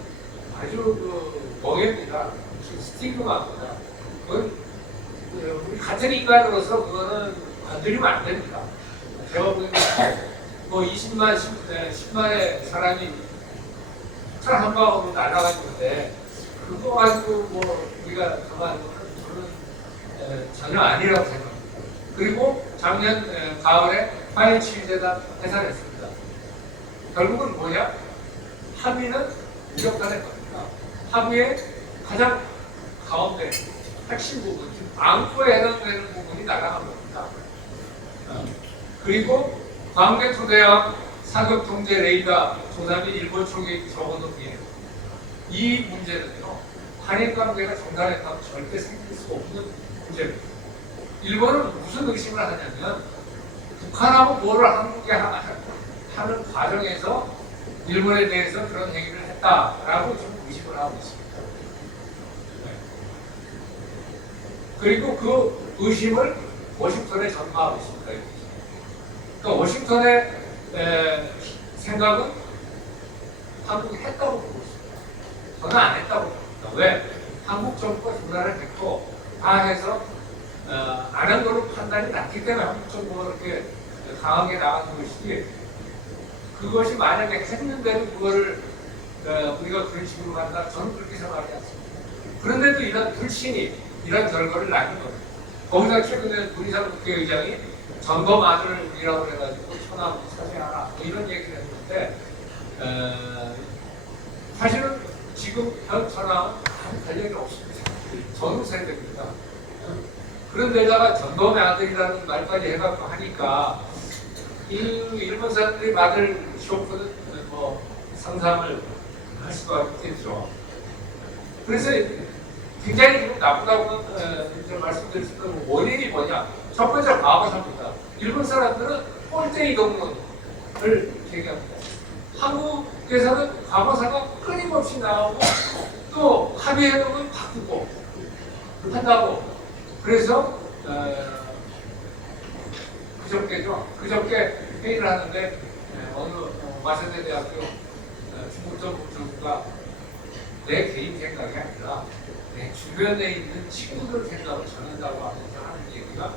아주 그 멍해입니다. 스티그마입니다. 그건 우리 같은 인간으로서 그거는 건드리면 안 됩니다. 제가 보기에는 뭐 20만, 10만의 사람이 폭탄 한 방으로 날아갔는데 그거 가지고 뭐 우리가 가만히 저는 전혀 아니라고 생각합니다. 그리고 작년 가을에 파이치재단 해산했습니다. 결국은 뭐냐? 합의는 무력화된 겁니다. 합의의 가장 가운데 핵심 부분, 안고에 해당되는 부분이 날아간 겁니다. 그리고 광개토대학 사격통제 레이더 조사및 일본 총격이 적어놓은 게 이 문제는요, 한일 관계가 정상화되면 절대 생길 수 없는 문제입니다. 일본은 무슨 의심을 하냐면 북한하고 뭐를 한국에 하는 과정에서 일본에 대해서 그런 얘기를 했다라고 좀 의심을 하고 있습니다. 네. 그리고 그 의심을 워싱턴에 전가하고 있습니다. 그러니까 워싱턴의 생각은 한국이 했다고 보고 있습니다. 저는 안 했다고 봅니다. 왜? 한국 정부가 조사를 했고 다 해서 안 한 걸로 판단이 났기 때문에 한국 정부가 그렇게 강하게 나가는 것이지, 그것이 만약에 했는데도 그거를 우리가 그런 식으로 간다, 저는 그렇게 생각하지 않습니다. 그런데도 이런 불신이 이런 결과를 낳는 겁니다. 거기다 최근에 문희상 국회의장이 점검 아들이라고 해가지고 천하고 사죄하라 뭐 이런 얘기를 했는데, 사실은 지금 현 천하는 아무 관련이 없습니다. 전후 세대입니다. 그런데다가 점검의 아들이라는 말까지 해갖고 하니까 이 일본 사람들이 받을 쇼크는 뭐 상상을 할 수가 있겠죠. 그래서 굉장히 지금 나쁘다고 이제 말씀드릴 수 있는 원인이 뭐냐? 첫 번째 과거사입니다. 일본 사람들은 꼴대이 동론을 제기합니다. 한국에서는 과거사가 끊임없이 나오고 또 합의해놓으면 바꾸고 한다고. 그래서 그저께 회의를 하는데 어느 마세대 대학교 중국전 교수가 내 개인 생각이 아니라 내 주변에 있는 친구들 생각을 전한다고 하면서 하는 얘기가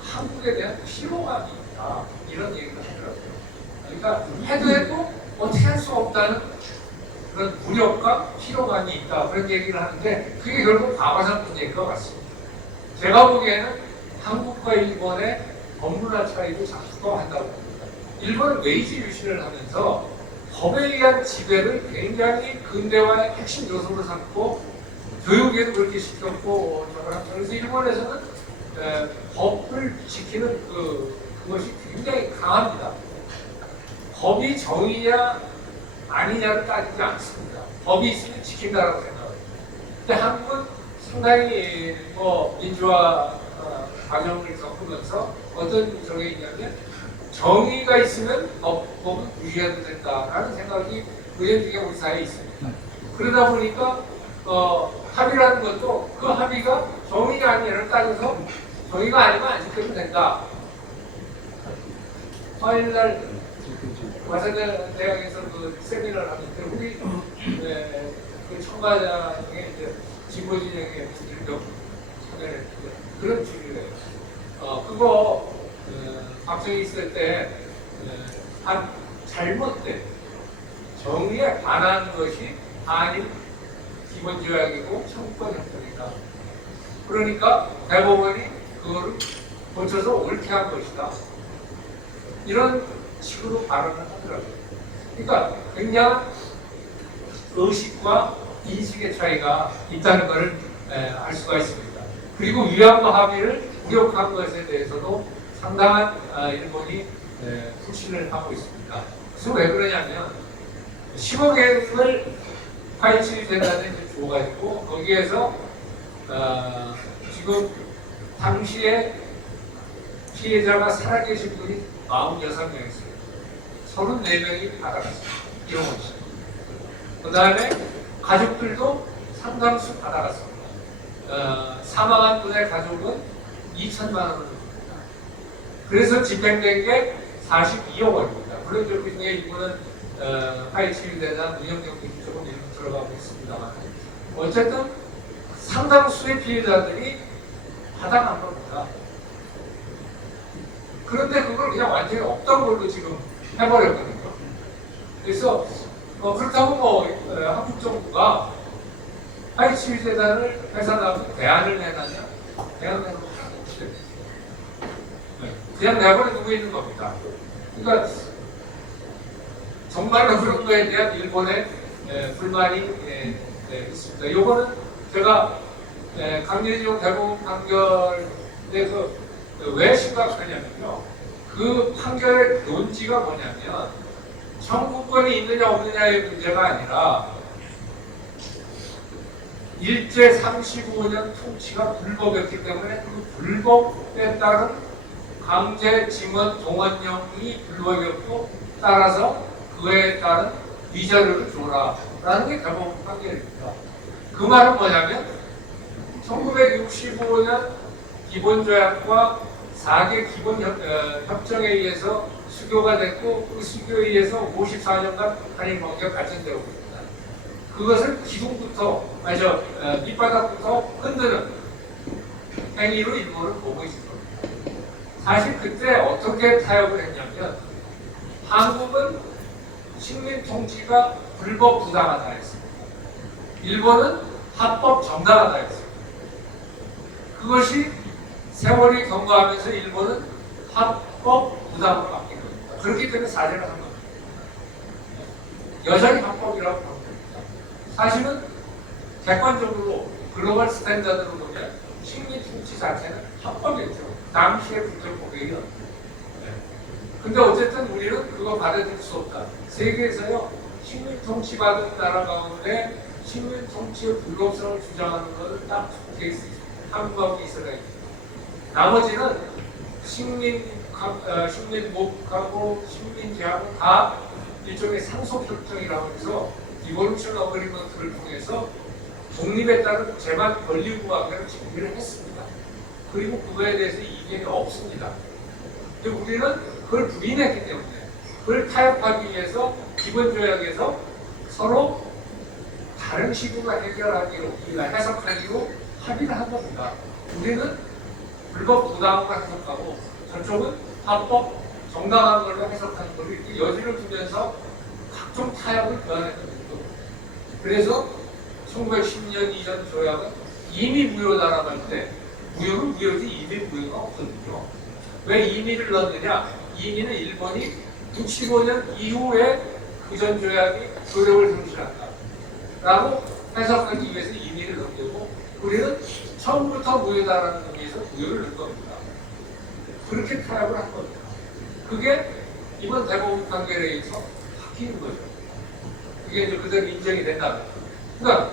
한국에 대한 피로감이 있다, 이런 얘기를 하더라고요. 그러니까 해도 어떻게 할 수 없다는 그런 무력과 피로감이 있다, 그런 얘기를 하는데 그게 결국 과거사 문제인 것 같습니다. 제가 보기에는 한국과 일본의 법문화 차이도 작동한다고 봅니다. 일본은 메이지 유신을 하면서 법에 의한 지배를 굉장히 근대화의 핵심 요소로 삼고 교육에도 그렇게 시켰고, 그래서 일본에서는 법을 지키는 그것이 굉장히 강합니다. 법이 정의냐 아니냐를 따지지 않습니다. 법이 있으면 지킨다라고 생각합니다. 근데 한국은 상당히 민주화 과정을 겪으면서 어떤 적이 있냐면 정의가 있으면 법은 유지해도 된다라는 생각이 의견 중에 우리 사회에 있습니다. 그러다 보니까 합의라는 것도 그 합의가 정의가 아니냐를 따져서 정의가 아니면 안 지켜도 된다. 화요일날 와세대 대학에서 그 세미나를 하는데 우리 그 청과장의 이제 진보 진영의 일병 참여했는데 그런 주의를 해요. 그거 박정희 있을 때 한 잘못된 정의에 반하는 것이 한일 기본조약이고 청구권 협정이다. 그러니까 대법원이 그거를 고쳐서 옳게 한 것이다. 이런 식으로 발언을 하더라고요. 그러니까 굉장한 의식과 인식의 차이가 있다는 것을 알 수가 있습니다. 그리고 위안부 합의를 무력한 것에 대해서도 상당한 일본이 불신을 하고 있습니다. 그래서 왜 그러냐면 10억 엔을 파이치 재단에 줘가지고 거기에서 지금 당시에 피해자가 살아계신 분이 46명 있어요. 34명이 받아갔습니다. 1억 원씩. 그 다음에 가족들도 상당수 받아갔습니다. 사망한 분의 가족은 2천만 원을 줍니다. 그래서 집행된 게 42억 원입니다. 물론 그 중에 일부는 파이치에 대한 운영경비 쪽은 일부 들어가고 있습니다만 어쨌든 상당수의 피해자들이 하당한 겁니다. 그런데 그걸 그냥 완전히 없던 걸로 지금 해버렸거든요. 그래서 그렇다고 한국 정부가 파이치재단을 해산하고 대안을 내놨냐? 대안을 내놓고 그냥 내버려두고 있는 겁니다. 그러니까 정말로 그런 거에 대한 일본의 불만이 있습니다. 이거는 제가 강제징용 대법원 판결에서 왜 심각하냐면요. 그 판결의 논지가 뭐냐면 청구권이 있느냐 없느냐의 문제가 아니라 일제 35년 통치가 불법이었기 때문에 그 불법에 따른 강제 증언 동원령이 불법이었고 따라서 그에 따른 위자료를 줘라라는 게 대법원 판결입니다. 그 말은 뭐냐면 1965년 기본조약과 4개 기본 협정에 의해서 수교가 됐고 그 수교에 의해서 54년간 한일관계가 발전되고 있습니다. 그것을 기둥부터 밑바닥부터 흔드는 행위로 일본을 보고 있습니다. 사실 그때 어떻게 타협을 했냐면 한국은 식민 통치가 불법 부당하다 했습니다. 일본은 합법 정당하다 했습니다. 그것이 세월이 경과하면서 일본은 합법 부당으로 바뀐 겁니다. 그렇기 때문에 사죄를 한 겁니다. 여전히 합법이라고 한 겁니다. 사실은 객관적으로 글로벌 스탠다드로 보면 식민 통치 자체는 합법이었죠. 당시의 국제 고객이었죠. 근데 어쨌든 우리는 그거 받아들일 수 없다. 세계에서요, 식민 통치 받은 나라 가운데 식민 통치의 불법성을 주장하는 것은 딱 케이스 있습니다. 한국하고 이스라엘입니다. 나머지는 식민목하고 식민지하고 다 일종의 상속협정이라고 해서 리볼루션 어그리먼트를 통해서 독립에 따른 재반 권리 구하기를 준비를 했습니다. 그리고 그거에 대해서 이견이 없습니다. 근데 우리는 그걸 부인했기 때문에 그걸 타협하기 위해서 기본조약에서 서로 다른 식으로 해결하기로, 해석하기로 합의를 한 겁니다. 우리는 불법 부당으로 해석하고 저쪽은 합법 정당한 걸로 해석하는 걸로 이렇게 여지를 두면서 각종 타협을 교환했거든요. 그래서 1910년 이전 조약은 이미 무효다라고 할 때 무효는 무효지 이미 무효가 없거든요. 왜 이미를 넣느냐? 이미는 일본이 65년 이후에 그전 조약이 효력을 상실한다 라고 해석하기 위해서 이미를 넣은 거고 우리는 처음부터 무효다라는 의미에서 무효를 넣은 겁니다. 그렇게 타협을 한 겁니다. 그게 이번 대법원 판결에 의해서 바뀌는 거죠. 그게 이제 그대로 인정이 된다. 그러니까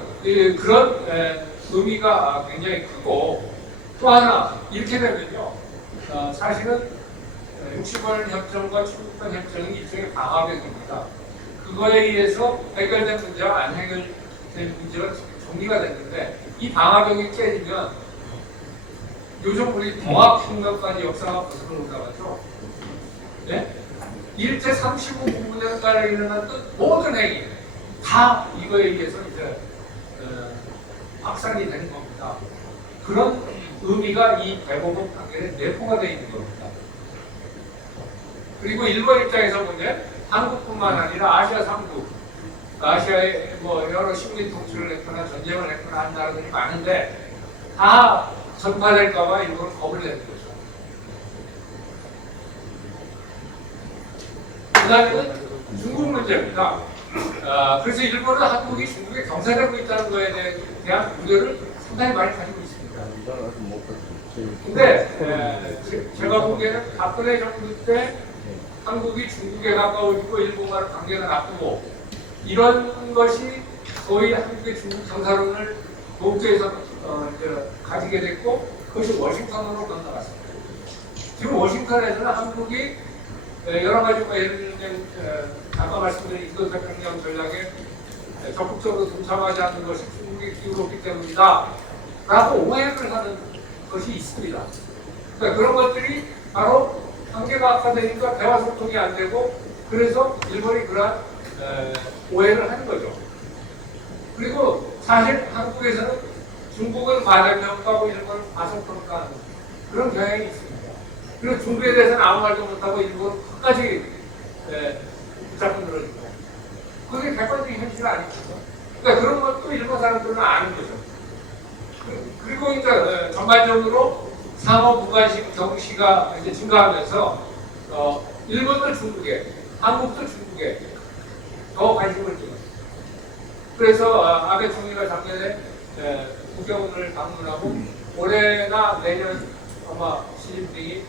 그런 의미가 굉장히 크고 또 하나 이렇게 되면요. 사실은 60번 협정과 76번 협정이 일종의 방화벽입니다. 그거에 의해서 해결된 문제와 안 해결된 문제가 정리가 됐는데 이 방화벽이 깨지면 요즘 우리 동학혁명까지 역사가 벌써 올라가죠. 네? 일제 35년간에 일어났던 모든 행위 다 이거에 의해서 이제 확산이 되는 겁니다. 그런 의미가 이 대법원 판결에 내포가 되어 있는 겁니다. 그리고 일본 입장에서 보면 한국뿐만 아니라 아시아 3국, 아시아에 여러 식민 통치를 했거나 전쟁을 했거나 한 나라들이 많은데 다 전파될까봐 일본은 겁을 내는 거죠. 그 다음에는 중국 문제입니다. 그래서 일본은 한국이 중국에 경사되고 있다는 거에 대한 우려를 상당히 많이 가지고 있습니다. 근데 제가 보기에는 박근혜 정부 때 한국이 중국에 가까워지고 일본과의 관계가 나쁘고 이런 것이 소위 한국의 중국 경사론을 독재에서 가지게 됐고 그것이 워싱턴으로 건너갔습니다. 지금 워싱턴에서는 한국이 여러 가지 예를 들면 아까 말씀드린 인도太平洋전략에 적극적으로 동참하지 않는 것이 중국의 기울었기 때문이다 라고 오해를 하는 것이 있습니다. 그러니까 그런 것들이 바로 관계가 악화되니까 대화 소통이 안 되고 그래서 일본이 그러한 오해를 하는 거죠. 그리고 사실 한국에서는 중국은 과대평가하고 일본은 과소평가하는 그런 경향이 있습니다. 그리고 중국에 대해서는 아무 말도 못하고 일본은 끝까지 붙잡고 늘어지고 그게 객관적인 현실 아니죠. 그러니까 그런 것도 일본 사람들은 아는 거죠. 그리고 이제 전반적으로 상호 무관심 경시가 이제 증가하면서 일본도 중국에, 한국도 중국에 더 관심을 줍니다. 그래서 아베 총리가 작년에 국경을 방문하고 올해나 내년 아마 시진핑이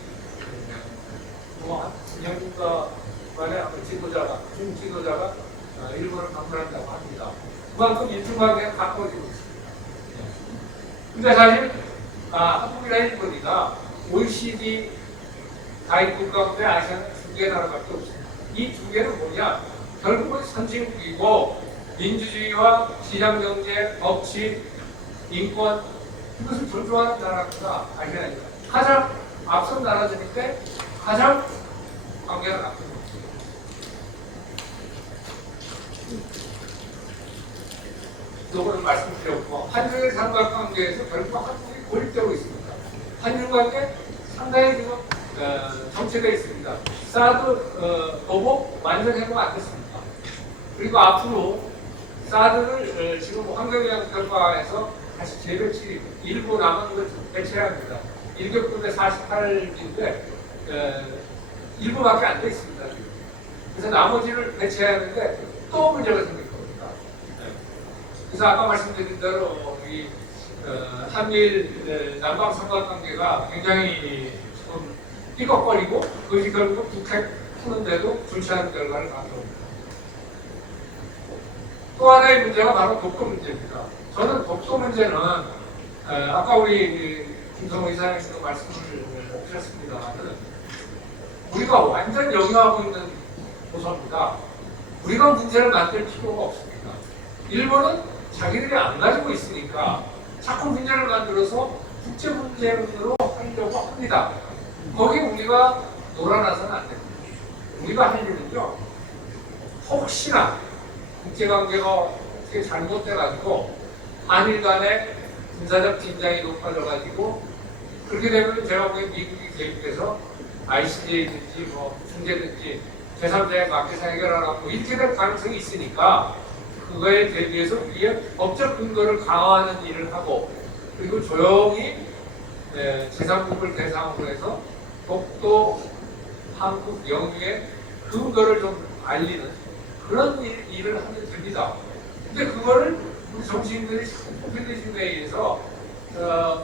뭐 2년인가 만에 아마 중 지도자가 일본을 방문한다고 합니다. 그만큼 일중관계가 가까워지고 있습니다. 근데 사실 한국이나 일본이나 OECD 가입국 가운데 아시아는 두 개 나라밖에 없습니다. 이 두 개는 뭐냐? 결국은 선진국이고 민주주의와 시장경제, 법치, 인권 이것을 존중하는 나라가 아시아입니다. 가장 앞선 나라들인데 가장 관계가 나쁩니다. 요거는 말씀드렸고 한중일 삼각관계에서 결국 한국이 고립되고 있습니다. 한중 관계 상당히 지금 정체되어 있습니다. 사드 보복 완전 해고가 안 됐습니다. 그리고 앞으로 사드를 지금 환경영향평가에서 다시 재배치 일부 남은 걸 배치해야 합니다. 일격분의 48기인데 일부밖에 안 돼 있습니다. 그래서 나머지를 배치해야 하는데 또 문제가 생길 겁니다. 그래서 아까 말씀드린 대로 이 한미일 남방 삼각관계가 굉장히 좀 삐걱거리고 그것이 결국 북핵 푸는데도 불쾌한 결과를 가져옵니다. 또 하나의 문제가 바로 독도 문제입니다. 저는 독도 문제는 아까 우리 김성호 이사님도 말씀을 하셨습니다만 우리가 완전 영위하고 있는 도서입니다. 우리가 문제를 만들 필요가 없습니다. 일본은 자기들이 안 가지고 있으니까 자꾸 문제를 만들어서 국제 문제로 하려고 합니다. 거기 우리가 놀아나서는 안 됩니다. 우리가 할 일은요, 혹시나 국제관계가 어떻게 잘못돼가지고 한일 간의 군사적 긴장이 높아져가지고 그렇게 되면 제가 보기엔 미국이 개입해서 ICJ든지 뭐 중재든지 제3자의 맞게서 해결하라고 이렇게 될 가능성이 있으니까 그거에 대비해서 우리의 법적 근거를 강화하는 일을 하고 그리고 조용히 제3국을 대상으로 해서 독도 한국 영유의 근거를 좀 알리는 그런 일을 하면 됩니다. 근데 그거를 우리 정치인들이 포퓰리즘에 의해서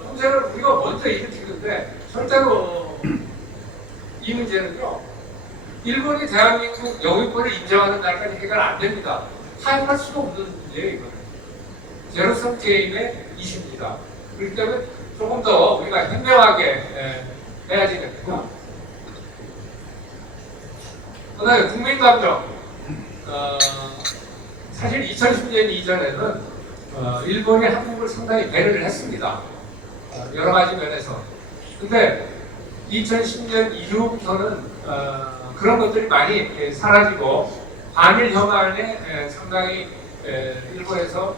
문제를 우리가 먼저 일으키는데 절대로 이 문제는요 일본이 대한민국 영유권을 인정하는 날까지 해결 안 됩니다. 타협할 수도 없는 문제예요. 이거는 제로섬 게임의 이슈입니다. 그렇기 때문에 조금 더 우리가 현명하게 해야지 됩니다. 그다음에 국민감정 사실 2010년 이전에는 일본이 한국을 상당히 배려를 했습니다. 여러 가지 면에서. 근데 2010년 이후부터는 그런 것들이 많이 사라지고 한일 혐한에 상당히 일본에서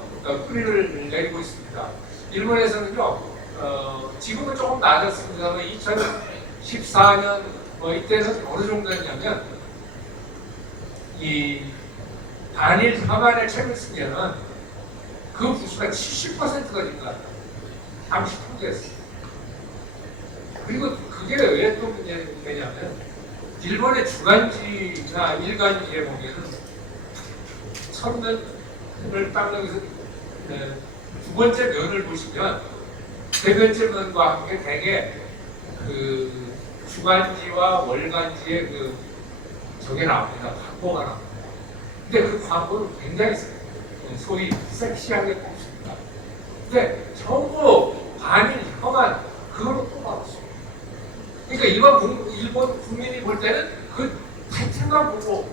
뿌리를 내리고 있습니다. 일본에서는요, 지금은 조금 낮았습니다만 2014년 뭐 이때는 어느 정도였냐면 이 한일 혐한에 책을 쓰면은 그 부수가 70%가 증가한다. 당시 통계였습니다. 그리고 그게 왜 또 문제냐면 일본의 주간지나 일간지에 보면은 첫면을 딱 여기서 두 번째 면을 보시면 세 번째 면과 함께 되게 그 주간지와 월간지의 그 저게 나옵니다. 광고가 나옵니다. 근데 그 광고는 굉장히 소위 섹시하게 뽑습니다. 근데 전부 반일 혐한 그걸로 뽑아왔어요. 그러니까 일본 국민이 볼 때는 그 타이틀만 보고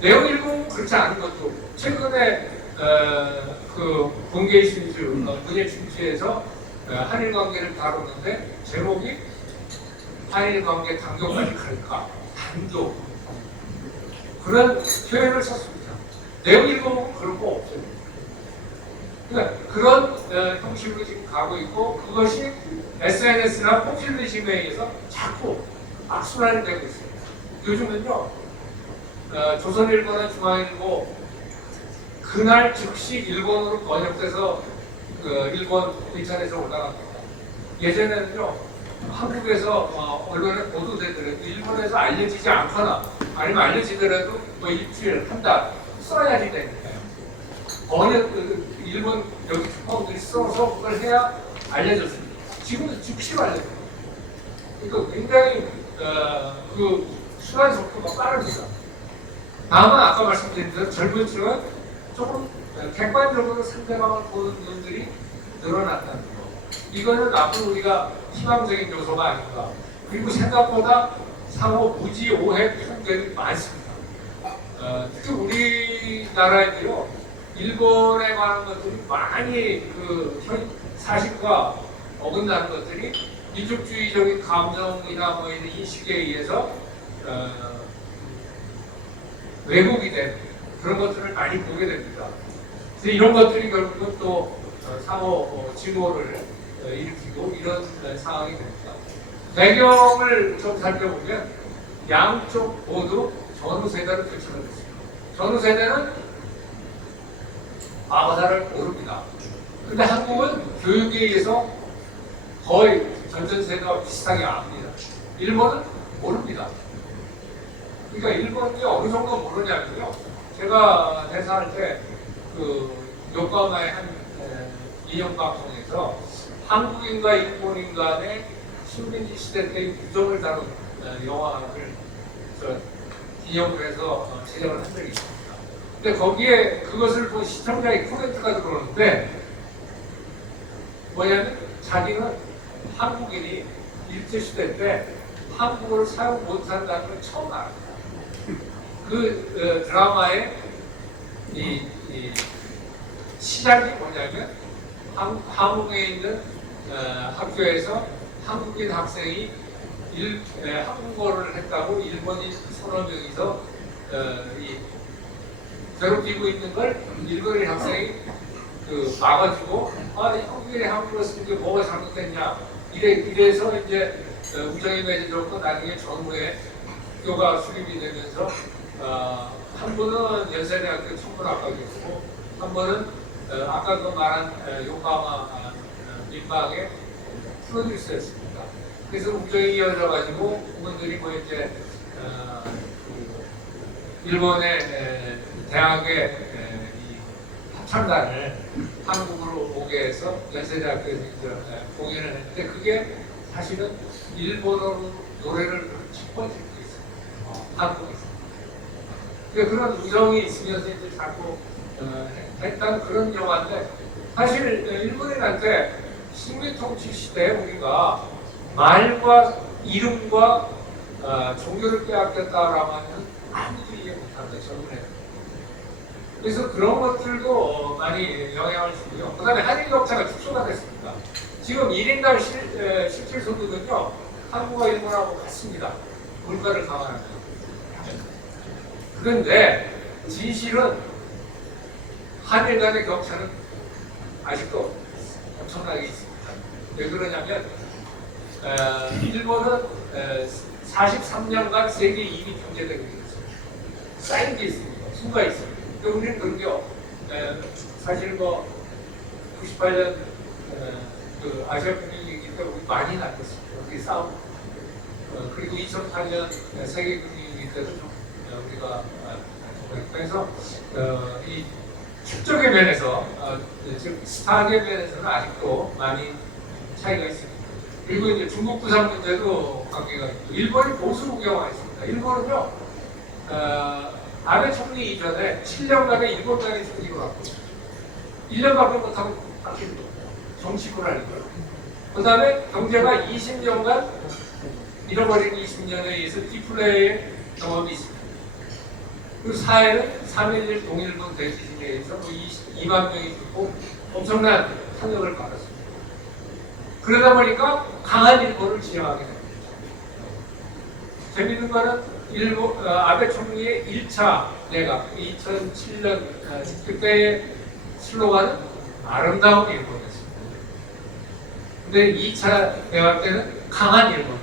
내용 읽으면 그렇지 않은 것도 최근에 그 본게이 신주 문예 춘추에서 한일 관계를 다뤘는데 제목이 한일 관계 단교까지 갈까? 단교. 그런 표현을 썼습니다. 내용 읽어보면 그런 거 없어요. 그러니까 그런 형식으로 지금 가고 있고 그것이 SNS나 포퓰리즘에 의해서 자꾸 악순환이 되고 있습니다. 요즘은요 조선일보나 중앙일보 그날 즉시 일본어로 번역돼서 일본 인터넷에 올라갑니다. 예전에는요 한국에서 언론에 보도되더라도 일본에서 알려지지 않거나 아니면 알려지더라도 뭐 일주일 한 달 써야지 되니까요. 번역 일본 여기 주파원들이 써서 그걸 해야 알려졌습니다. 지금은 즉시 알려져요. 그러니까 굉장히 그 순환 속도가 빠릅니다. 다만 아까 말씀드린 대로 젊은 층은 조금 객관적으로 상대방을 보는 눈들이 늘어났다는 거. 이거는 앞으로 우리가 희망적인 요소가 아닌가. 그리고 생각보다 상호 무지 오해 편견이 많습니다. 특히 우리나라에도요 일본에 관한 것들이 많이 그 사실과 어긋나는 것들이 민족주의적인 감정이나 뭐 이런 인식에 의해서 왜곡이 된 그런 것들을 많이 보게 됩니다. 그래서 이런 것들이 결국은 또 상호 증오를 일으키고 이런 상황이 됩니다. 배경을 좀 살펴보면 양쪽 모두 전후 세대를 거쳐가고 있습니다. 전후 세대는 마바사를 모릅니다. 근데 한국은 교육에 의해서 거의 전전 세대와 비슷하게 압니다. 일본은 모릅니다. 그러니까 일본이 어느 정도 모르냐면요. 제가 대사할 때 그 요코하마의 한 인형 방송에서 한국인과 일본인 간의 식민지 시대 때의 유정을 다룬 영화를 기념을 해서 제작을 한 적이 있습니다. 근데 거기에 그것을 본 시청자의 코멘트가 들어오는데 뭐냐면 자기는 한국인이 일제시대 때 한국어를 사용 못한다는 걸 처음 알았다. 그 드라마의 이 시작이 뭐냐면 함흥에 있는 학교에서 한국인 학생이 한국어를 했다고 일본인 서너 명이서 괴롭히고 있는 걸 일본인 학생이 막아주고 한국인이 한국어를 쓰는 게 뭐가 잘못됐냐 이래서 이제 우정이 맺어졌고 나중에 전후에 학교가 수립이 되면서 한 분은 연세대학교 천문학과교수고 한 분은 아까 그 말한 요코하마 민방의 프로듀서였습니다. 그래서 우정이 이어져가지고 그분들이 뭐 이제 일본의 대학의 합창단을 한국으로 오게 해서 연세대학교에서 공연을 했는데 그게 사실은 일본어로 노래를 첫 번째 듣고 있어요. 한국에서. 그러니까 그런 우정이 있으면서 이제 자꾸 했던 그런 영화인데 사실 일본인한테 식민통치 시대에 우리가 말과 이름과 종교를 빼앗겼다라고 하면 아무도 이해 못한다. 젊은 그래서 그런 것들도 많이 영향을 주고요. 그 다음에 한일 격차가 축소가 됐습니다. 지금 1인당 실질 소득은요, 한국과 일본하고 같습니다. 물가를 감안하면. 그런데 진실은 한일 간의 격차는 아직도 엄청나게 있습니다. 왜 그러냐면 일본은 43년간 세계 2위 경제력이 있습니다. 쌓인 게 있습니다. 수가 있습니다. 우리는 그런 게 사실 뭐 98년 그 아시아 금융위기 때 우리 많이 날렸습니다. 우리 싸우고 그리고 2008년 세계 금융위기 때도 좀 우리가 그래서 이 축적의 면에서 즉 스타의 면에서는 아직도 많이 차이가 있습니다. 그리고 이제 중국 부산 문제도 관계가 있고 일본이 보수 국경화 있습니다. 일본은요 아베 총리 이전에 7년간의 일본장의 총리로 왔고 1년밖에 못하고 바뀐 정치구라니까요. 그 다음에 경제가 20년간 잃어버린 20년에 의해서 디플레이의 경험이 있습니다. 그리고 사회는 3.11 동일본 대지진에 의해서 2만 명이 죽고 엄청난 탄력을 받았습니다. 그러다 보니까 강한 일본을 지향하게 됩니다. 재밌는 거는 아베 총리의 1차 내각 2007년 그때의 슬로건은 아름다운 일본이었습니다. 근데 2차 내각 때는 강한 일본.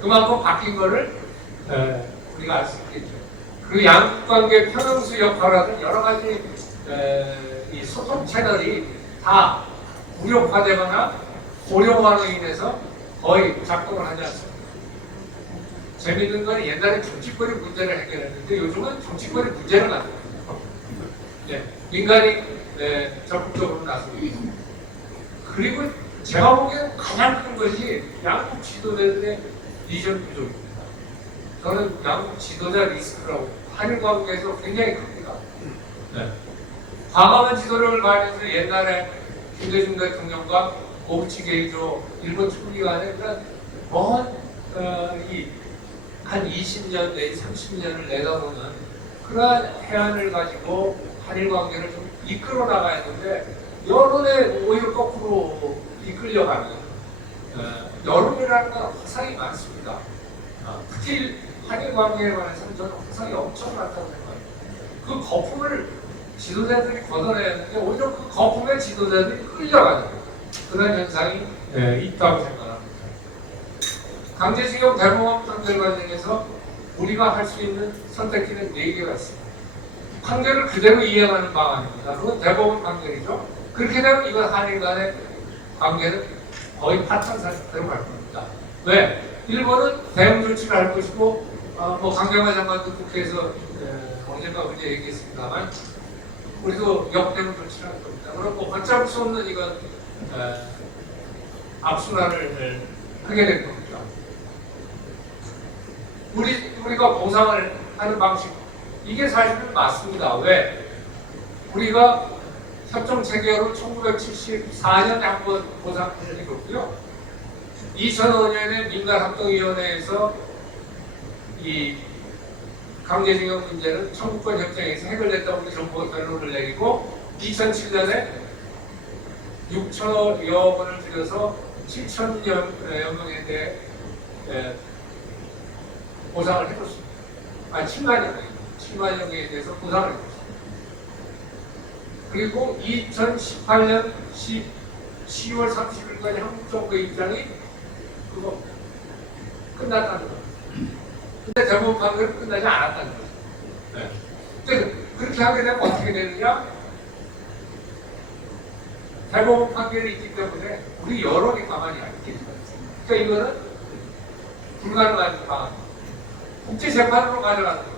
그만큼 바뀐 거를 우리가 알 수 있겠죠. 그 양국 관계 평형수 역할하는 여러 가지 이 소통 채널이 다 무력화되거나 고령화로 인해서 거의 작동을 하지 않습니다. 재밌는 건 옛날에 정치권이 문제를 해결했는데 요즘은 정치권이 문제를 만들어요. 민간이 적극적으로 나서고 있습니다. 그리고 제가 보기에는 가장 큰 것이 양국 지도자들의 비전 부족입니다. 저는 양국 지도자 리스크라고 한일 관계에서 굉장히 큽니다. 과감한 지도력을 발휘해서 옛날에 김대중 대통령과 오부치 게이조 일본 총리 간에 한 20년 내지 30년을 내다보는 그러한 해안을 가지고 한일 관계를 좀 이끌어 나가야 하는데 여론에 오히려 거꾸로 이끌려가는 여론이라는 건 화상이 많습니다. 특히 한일 관계에 관해서는 저는 화상이 엄청 많다고 생각합니다. 그 거품을 지도자들이 걷어내야 하는데 오히려 그 거품에 지도자들이 끌려가는 그런 현상이 있다고 생각합니다. 강제징용 대법원 판결 관련해서 우리가 할 수 있는 선택지는 4개가 있습니다. 판결을 그대로 이행하는 방안입니다. 그건 대법원 판결이죠. 그렇게 되면 이건 한일 간의 관계는 거의 파탄 상태로 갈 겁니다. 왜? 일본은 대응 조치를 할 것이고 강경화 장관도 국회에서 언젠가 문제 얘기했습니다만 우리도 역대응 조치를 할 겁니다. 그럼 어쩔 수 없는 이건 악순환을 하게 될 겁니다. 우리가 보상을 하는 방식 이게 사실은 맞습니다. 왜? 우리가 협정 체결로 1974년에 한 번 보상을 해줬고요. 2005년에 민간합동위원회에서 이 강제징용 문제는 청구권 협정에서 해결됐다고 우리 정부가 결론을 내리고 2007년에 6천여 원을 들여서 7천여 명에 대해 보상을 해줬습니다. 7만 명에 대해서 보상을 해줬습니다. 그리고 2018년 10월 30일까지 한국 정부의 입장이 그거 끝났다는 거예요. 근데 대법원 판결은 끝나지 않았다는 거예요. 근데 그렇게 하게 되면 어떻게 되느냐? 대법원 판결이 있기 때문에 우리 여론이 가만히 안 있게 됩니다. 그러니까 이거는 불가능한 방안입니다. 국제재판으로 가져가는 거.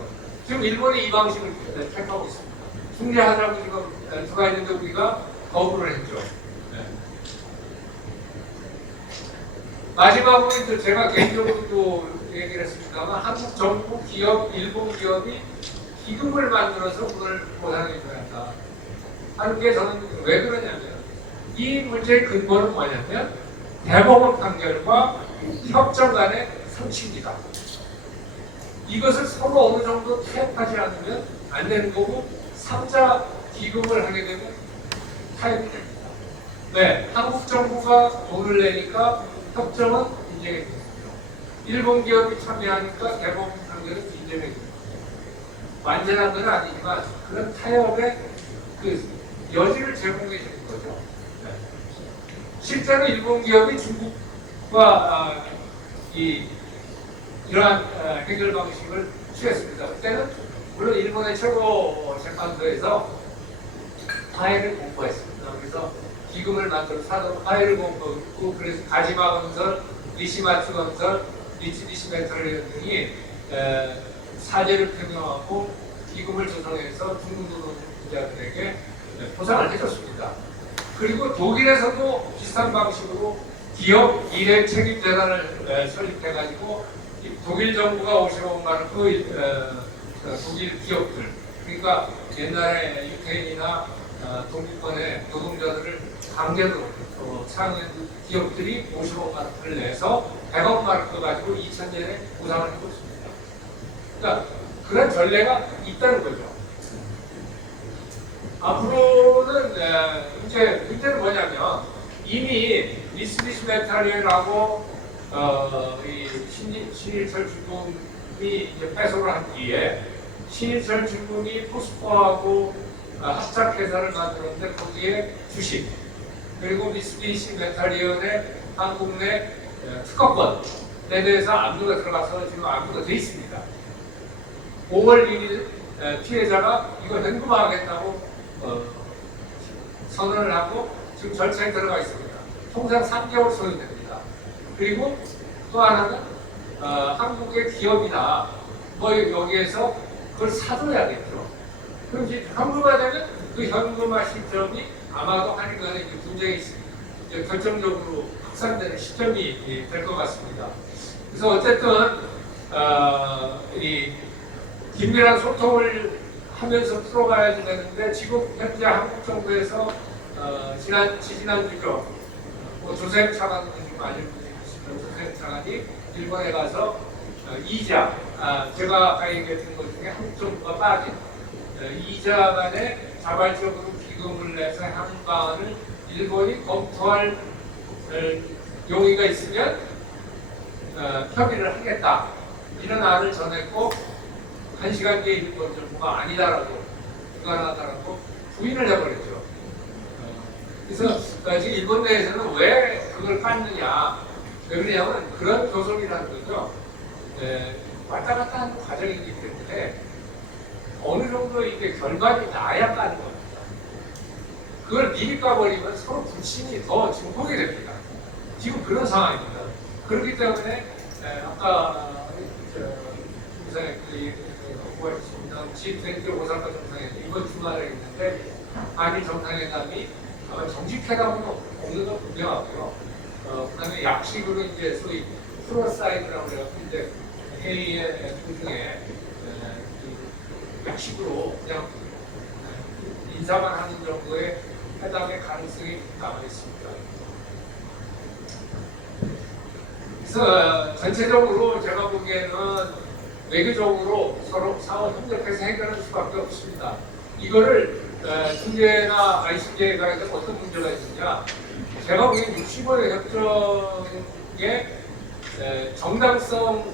지금 일본이 이 방식을 택하고 있습니다. 중재하자고 지금 들어가 있는데 우리가 거부를 했죠. 마지막으로 이제 제가 개인적으로도 얘기를 했습니다만 한국 정부, 기업, 일본 기업이 기금을 만들어서 그걸 보상해줘야 한다 하는 게 저는 왜 그러냐면 이 문제의 근본은 뭐냐면 대법원 판결과 협정 간의 상식이다. 이것을 서로 어느 정도 타협하지 않으면 안 되는 거고 3자 기금을 하게 되면 타협이 됩니다. 네, 한국 정부가 돈을 내니까 협정은 인정해 줍니다. 일본 기업이 참여하니까 대법원 판결은 인정해 줍니다. 완전한 건 아니지만 그런 타협의 그 여지를 제공해 주는 거죠. 네. 실제로 일본 기업이 중국과 이러한 해결 방식을 취했습니다. 그때는 물론 일본의 최고 재판소에서 파일을 공부했습니다. 그래서 기금을 만들어 사도록 파일을 공부했고 그래서 가지마 건설, 니시마츠 건설, 미쓰비시 메탈리움 등이 사죄를 표명하고 기금을 조성해서 중국 노동자들에게 보상을 해줬습니다. 그리고 독일에서도 비슷한 방식으로 기업 일회 책임 재단을 설립해가지고 독일 정부가 50억 원을 독일 기업들 그러니까 옛날에 유태인이나 독일권의 노동자들을 강제로 상한 기업들이 50억 마르크를 내서 100억 마르크 가지고 2000년에 보상을 해줬습니다. 그러니까 그런 전례가 있다는 거죠. 앞으로는 이제 문제는 뭐냐면 이미 미쓰비시 메탈리움하고 이 신일철 주공이 이제 패소를 한 뒤에 신일철 주공이 포스코하고 합작회사를 만들었는데 거기에 주식 그리고 미쓰비시 메탈리언의 한국 내 특허권에 대해서 압류가 들어가서 지금 압류가 돼 있습니다. 5월 1일 피해자가 이거 현금화하겠다고 선언을 하고 지금 절차에 들어가 있습니다. 통상 3개월 소요됩니다. 그리고 또 하나는 한국의 기업이나 뭐 여기에서 그걸 사줘야겠죠. 그럼 이제 현금화되면 그 현금화 시점이 아마도 한일 간에 분쟁이 이제 결정적으로 확산되는 시점이 될 것 같습니다. 그래서 어쨌든 이 긴밀한 소통을 하면서 풀어가야 되는데 지금 현재 한국 정부에서 지난주죠. 조셉 차관도 지금 알려주고 계시죠. 조셉 차관이 일본에 가서 이자, 제가 아까 얘기했던 것 중에 한국 정부가 빠진 이자 간에 자발적으로 기금을 내서 하는 방안을 일본이 검토할 용의가 있으면 협의를 하겠다. 이런 안을 전했고 1시간 뒤에 일본 정부가 아니다라고 불가능하다라고 부인을 해버렸죠. 그래서 지금 일본 내에서는 왜 그걸 깠느냐, 왜 그러냐면 그런 교섭이라는 거죠. 왔다 갔다 하는 과정이기 때문에 어느 정도 이게 결과를 나야 까는 겁니다. 그걸 미리 까버리면 서로 불신이 더 증폭이 됩니다. 지금 그런 상황입니다. 그렇기 때문에 아까 정상회 공부하셨습니다. G20 오사카 정상회담 이번 주말에 있는데 한일 정상회담이 아마 정식회담은 없는 건 분명하고요. 그다음에 약식으로 이제 소위 프로사이드라고 해서 이제 회의의 도중에 약식으로 그냥 인사만 하는 정도의 회담의 가능성이 남아 있습니다. 그래서 전체적으로 제가 보기에는 외교적으로 서로 상호 협력해서 해결할 수밖에 없습니다. 이거를 중재나 ICJ에 가서 어떤 문제가 있느냐? 제가 보기엔 60원의 협정의 정당성을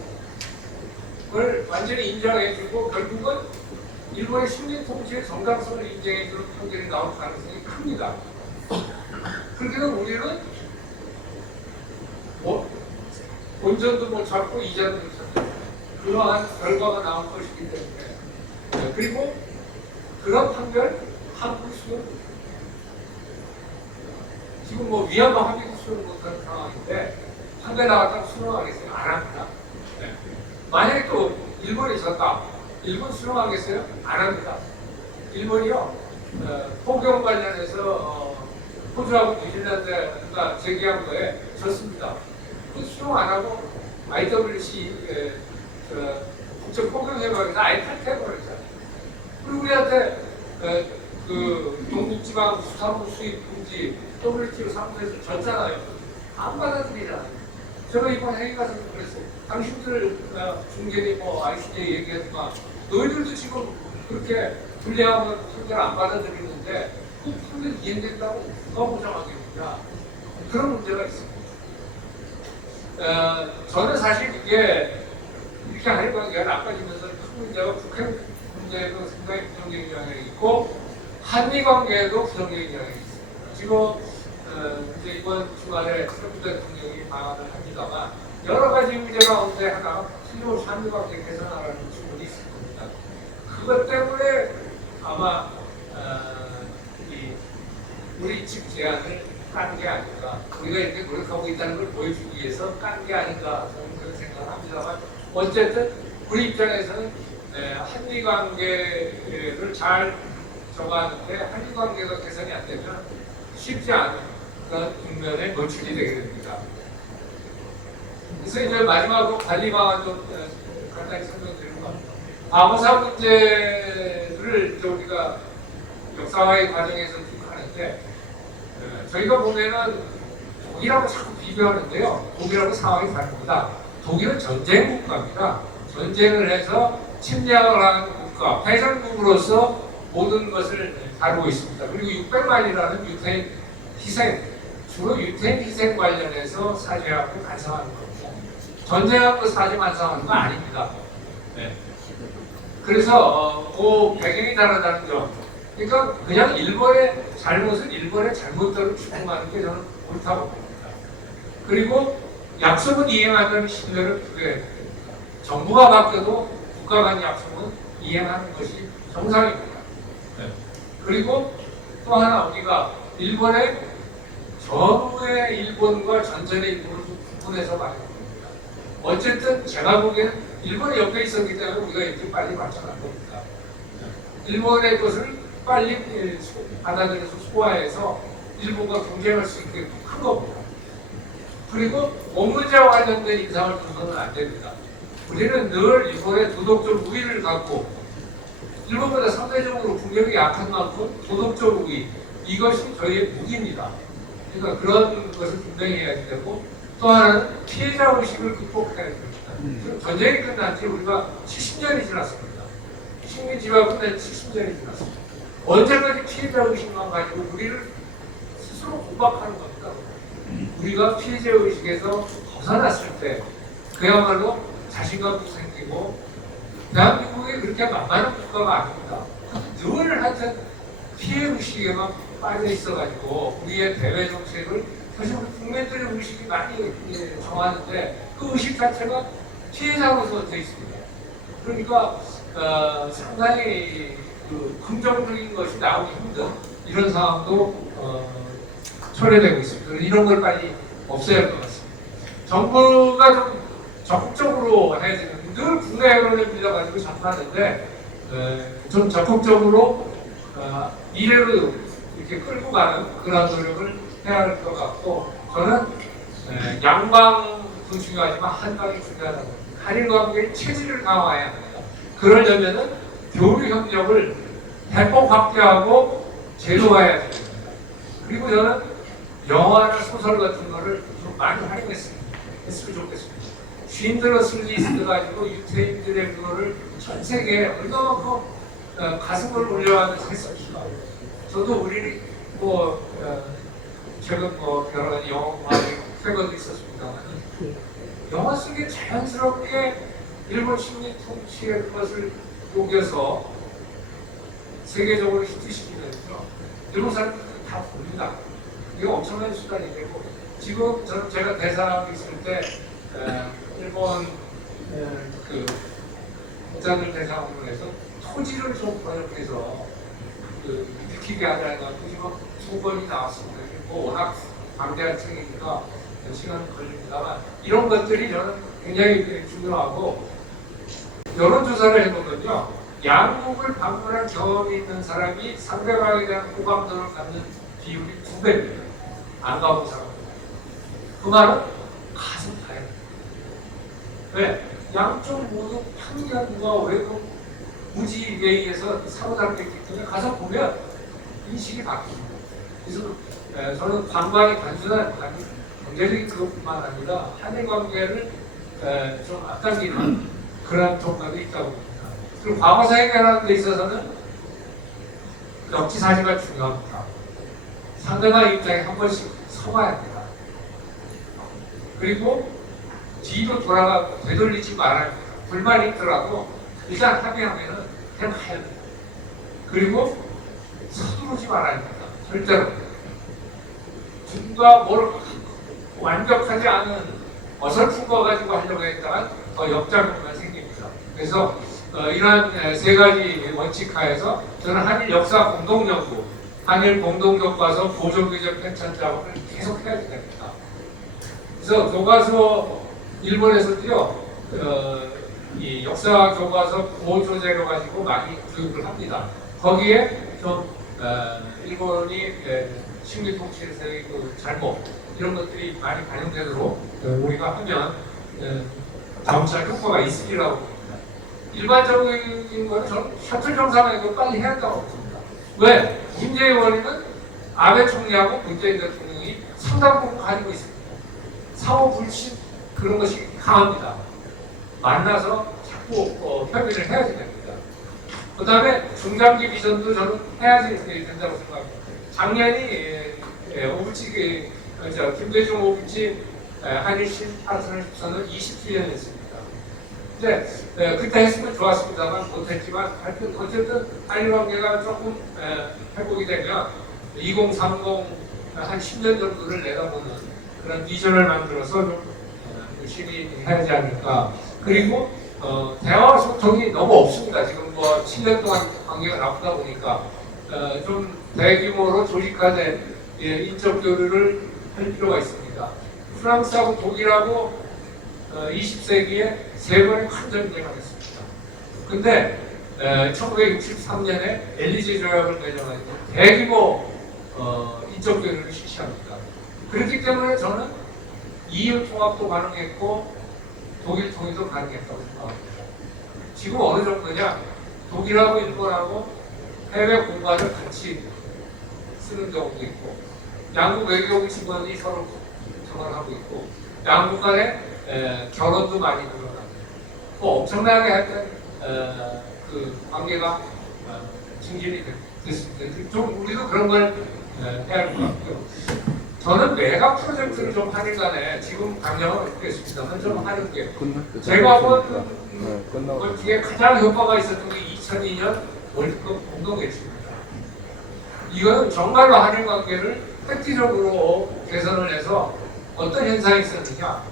완전히 인정해주고 결국은 일본의 식민 통치의 정당성을 인정해주는 판결이 나올 가능성이 큽니다. 그렇게 되면 우리는 본전도 못 찾고 이자도 못 찾고 그러한 결과가 나올 것이기 때문에 그리고 그런 판결 한국 수용 지금 뭐 위안화 합의도 수용 못하는 상황인데 판결 나왔다고 수용하겠어요? 안 합니다. 만약에 또 일본이 졌다. 일본 수용하겠어요? 안 합니다. 일본이요. 포경 관련해서 호주하고 뉴질랜드가 제기한 거에 졌습니다. 그 수용 안 하고 IWC 국제 포경협약에서 아예 탈퇴해버렸잖아요. 그리고 우리한테 그 동북지방 수산물 수입 금지 WTO 사무소에서 졌잖아요. 안 받아들이잖아요. 제가 이번 회의 가서 그랬어요. 당신들 중견이 뭐 ICJ 얘기했지만 너희들도 지금 그렇게 불리하면 판결 안 받아들이는데 그 판결 이행된다고 누가 보장하겠느냐. 그런 문제가 있습니다. 저는 사실 이게 이렇게 한일 관계가 나빠지면서 큰 문제가 북한 문제에도 상당히 부정적인 영향이 있고 한미 관계에도 부정적인 영향이 있습니다. 지금 이제 이번 주말에 트럼프 대통령이 방한을 합니다만 여러 가지 문제 가운데 하나가 틀림없이 한미 관계 개선하라는 주문이 있을 겁니다. 그것 때문에 아마 우리 집 제안을 깐 게 아닌가, 우리가 이렇게 노력하고 있다는 걸 보여주기 위해서 깐 게 아닌가 저는 그런 생각을 합니다만 어쨌든 우리 입장에서는 한미 관계를 잘 정하는데 한미 관계가 개선이 안 되면 쉽지 않은 그런 국면에 노출이 되게 됩니다. 그래서 이제 마지막으로 관리 방안 좀 간단히 설명드리는 것 같습니다. 방어사 문제를 이제 우리가 역사화의 과정에서 쭉 하는데 저희가 보면은 독일하고 자꾸 비교하는데요. 독일하고 상황이 다릅니다. 독일은 전쟁 국가입니다. 전쟁을 해서 침략을 하는 국가, 패전국으로서 모든 것을 다루고 있습니다. 그리고 600만이라는 유태인 희생 주로 유태인 희생 관련해서 사죄하고 반성하는 거고 전쟁하고 사죄 반성하는 거 아닙니다. 네. 그래서 그 배경이 다르다는 점. 그러니까 그냥 일본의 잘못은 일본의 잘못대로 추궁하는 게 저는 옳다고 봅니다. 그리고 약속은 이행한다는 신뢰를 부여해야 돼요. 정부가 바뀌어도 국가 간 약속은 이행하는 것이 정상입니다. 네. 그리고 또 하나 우리가 일본의 전후의 일본과 전전의 일본을 좀 구분해서 봐야 됩니다. 어쨌든 제가 보기에는 일본이 옆에 있었기 때문에 우리가 이렇게 빨리 발전한 겁니다. 일본의 것을 빨리 받아들여서 소화해서 일본과 경쟁할 수 있게 큰 겁니다. 그리고 업무자와 관련된 인상을 줘서는 안 됩니다. 우리는 늘 일본의 도덕적 우위를 갖고 일본보다 상대적으로 국력이 약한 만큼 도덕적 우위 이것이 저희의 무기입니다. 그러니까 그런 것을 분명히 해야 되고 또 하나는 피해자 의식을 극복해야 됩니다. 전쟁이 끝난 지 우리가 70년이 지났습니다. 식민 지배가 끝난 지 70년이 지났습니다. 언제까지 피해자 의식만 가지고 우리를 스스로 공박하는 겁니다. 우리가 피해자 의식에서 벗어났을 때 그야말로 자신감도 생기고 대한민국이 그렇게 만만한 국가가 아닙니다. 늘 하여튼 피해 의식에만 빠져 있어가지고 우리의 대외 정책을 사실 우리 국민들의 의식이 많이 정하는데 그 의식 자체가 피해자로서 되어 있습니다. 그러니까 상당히 긍정적인 것이 나오기 힘든 이런 상황도 초래되고 있습니다. 이런 걸 빨리 없애야 할 것 같습니다. 정부가 좀 적극적으로 해야 되는 늘 국내 여론에 밀려가지고 접하는데 좀 적극적으로 미래로 이렇게 끌고 가는 그런 노력을 해야 할 것 같고 저는 양방도 중요하지만 한방이 중요하다고 봅니다. 한일 관계의 체질을 강화해야 합니다. 그러려면은 교류 협력을 대폭 확대하고 제도화해야 됩니다. 그리고 저는 영화나 소설 같은 거를 좀 많이 활용했으면 좋겠습니다. 쉰드러스 리스트 가지고 유태인들의 그거를 전 세계에 얼마만큼 가슴을 울려하면서 했습니다. 저도 우리 최근 여러 가지 영화 쾌거도 있었습니다만 영화 속에 자연스럽게 일본 식민 통치의 그것을 녹여서 세계적으로 히트시키면서 일본 사람들이 다 봅니다. 이거 엄청난 수단이 되고 지금 저는 제가 대사에 있을 때 일본 그 기자들 대상으로 해서 토지를 좀 번역해서 익히게 하자는 거 지금 2번이 나왔습니다. 워낙 방대한 책이니까 시간은 걸립니다만 이런 것들이 저는 굉장히 중요하고 여론조사를 해보면요 양국을 방문한 경험이 있는 사람이 상대방에 대한 호감도를 갖는 비율이 2배입니다. 안 가본 사람들. 그 말은 가슴 다해요. 왜? 양쪽 모두 편견과 왜곡 무지에 의해서 사고 다르게 있기 때문에 가서 보면 인식이 바뀝니다. 그래서 저는 관광이 단순한 경제적인 그것뿐만 아니라 한일 관계를 좀 앞당기는 그런 효과도 있다고 봅니다. 그리고 과거사 해결하는 데 있어서는 역지사지가 중요합니다. 상대방 입장에 한 번씩 서봐야 합니다. 그리고 뒤로 돌아가 되돌리지 말아야 합니다. 불만이 있더라도 일단 합의하면은 그냥 가야 됩니다. 그리고 서두르지 말아야 합니다. 절대로. 누군가 뭘 완벽하지 않은 어설픈 거 가지고 하려고 했다가 역작용만 생깁니다. 그래서 이러한 세 가지 원칙 하에서 저는 한일 역사 공동연구, 한일 공동교과서 보존교재 편찬 작업을 계속 해야 됩니다. 그래서 교과서 일본에서도요 이 역사 교과서 보조제로 가지고 많이 교육을 합니다. 거기에 좀 일본이 식민 통치에서의 그 잘못 이런 것들이 많이 반영되도록 우리가 하면 점차 효과가 있으리라고 봅니다. 일반적인 거는 저는 셔틀 정상회담 빨리 해야 한다고 봅니다. 왜? 문제의 원인은 아베 총리하고 문재인 대통령이 상당 부분 가지고 있습니다. 상호 불신 그런 것이 강합니다. 만나서 자꾸 협의를 해야 됩니다. 그 다음에 중장기 비전도 저는 해야 된다고 생각합니다. 작년이 오부치 김대중 오부지 한일 신파트너십선을 27년 했습니다. 근데 그때 했으면 좋았습니다만 못했지만 하여튼 어쨌든 한일 관계가 조금 회복이 되면 2030 한 10년 정도를 내다보는 그런 비전을 만들어서 좀 열심히 해야 하지 않을까. 그리고 대화 소통이 너무 없습니다. 지금 뭐 7년 동안 관계가 나쁘다 보니까 좀 대규모로 조직화된 인적 교류를 할 필요가 있습니다. 프랑스하고 독일하고 20세기에 3번의 큰 전쟁을 했습니다. 근데 1963년에 엘리제 조약을 맺어가지고 대규모 인적 교류를 실시합니다. 그렇기 때문에 저는 EU 통합도 가능했고 독일 통일도 가능했다고 생각합니다. 지금 어느 정도냐? 독일하고 일본하고 해외 공관을 같이 쓰는 경우도 있고 양국 외교부 직원이 서로 경험하고 있고 양국 간에 결혼도 많이 늘어나고 뭐 엄청나게 하여튼 그 관계가 증진이 됐습니다. 좀 우리도 그런 걸 해야 할 것 같고요. 저는 메가 프로젝트를 좀 하는 간에 지금 강령은 없겠습니다만 좀 하는 게 제가 본 중에 가장 효과가 있었던 게 2002년 월드컵 공동개최입니다. 이거는 정말로 한일 관계를 획기적으로 개선을 해서 어떤 현상이 있었느냐.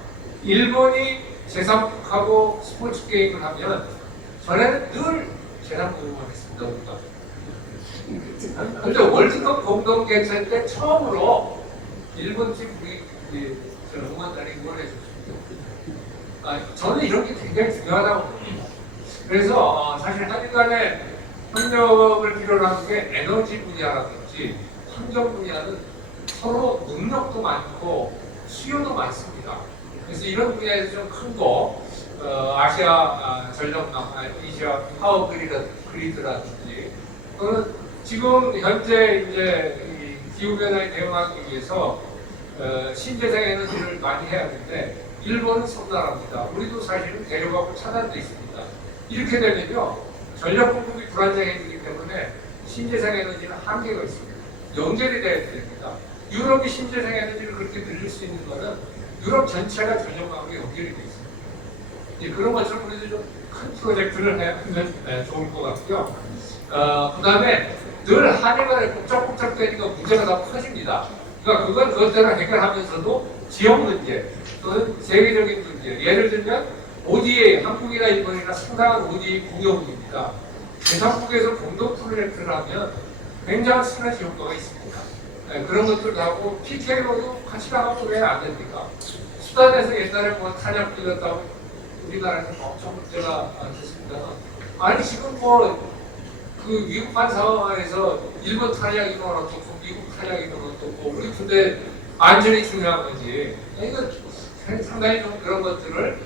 일본이 제3국하고 스포츠 게임을 하면 전에는 늘 제3국만 했습니다. 우리가. 근데 월드컵 공동개최 때 처음으로 일본 팀 우리 응원단이 응원해줬습니다. 저는 이런 게 굉장히 중요하다고 봅니다. 그래서 사실 한일 간의 협력을 필요로 하는 게 에너지 분야라든지 환경 분야는 서로 능력도 많고 수요도 많습니다. 그래서 이런 분야에서 좀 큰 거, 아시아 전력망, 아시아 파워 그리드라든지 또는 지금 현재 이제 기후변화에 대응하기 위해서 신재생 에너지를 많이 해야 하는데 일본은 섬나라입니다. 우리도 사실은 대륙하고 차단돼 있습니다. 이렇게 되면요 전력 공급이 불안정해지기 때문에 신재생 에너지는 한계가 있습니다. 연결이 돼야 됩니다. 유럽이 신재생 에너지를 그렇게 늘릴 수 있는 것은 유럽 전체가 전력망으로 연결이 돼 있습니다. 그런 것처럼 우리도 좀 큰 프로젝트를 하면 좋을 것 같고요. 그 다음에 늘 한일 간에 복잡되니까 문제가 다 커집니다. 그러니까 그건 그것대로 해결하면서도 지역 문제 또는 세계적인 문제, 예를 들면 ODA, 한국이나 일본이나 상당한 ODA 공용입니다. 제3국에서 공동 프로젝트를 하면 굉장한 시너지 효과가 있습니다. 그런 것들도 하고 PK로도 같이 나가면 왜 안 됩니까? 수단에서 옛날에 뭐 탄약 들렸다고 우리나라에서 엄청 문제가 됐습니다. 아니 지금 뭐 그 위급한 상황에서 일본 탄약이 어떻고 미국 탄약이 어떻고 우리 군대 안전이 중요한 거지. 이거 상당히 좀 그런 것들을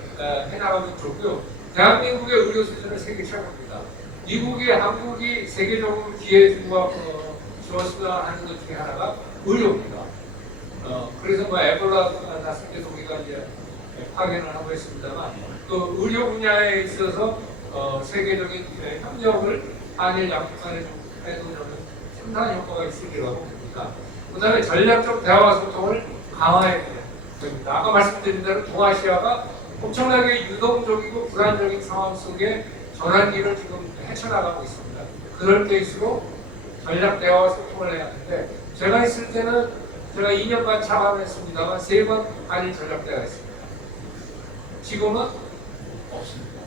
해나가면 좋고요. 대한민국의 의료 수준을 세계 최고입니다. 미국이 한국이 세계적으로 기회 주었으면 하는 것 중에 하나가 의료입니다. 그래서 뭐 에볼라 났을 때도 우리가 이제 파견을 하고 있습니다만 또 의료 분야에 있어서 세계적인 협력을 한일 양국 간에 좀 해도 저는 상당한 효과가 있으리라고 봅니다. 그 다음에 전략적 대화 소통을 강화해야 됩니다. 아까 말씀드린 대로 동아시아가 엄청나게 유동적이고 불안적인 상황 속에 전환기를 지금 헤쳐나가고 있습니다. 그럴 때일수록 전략 대화 소통을 해야 하는데 제가 있을 때는 제가 2년간 차관했습니다만 3번 한일 전략 대화가 있습니다. 지금은 없습니다.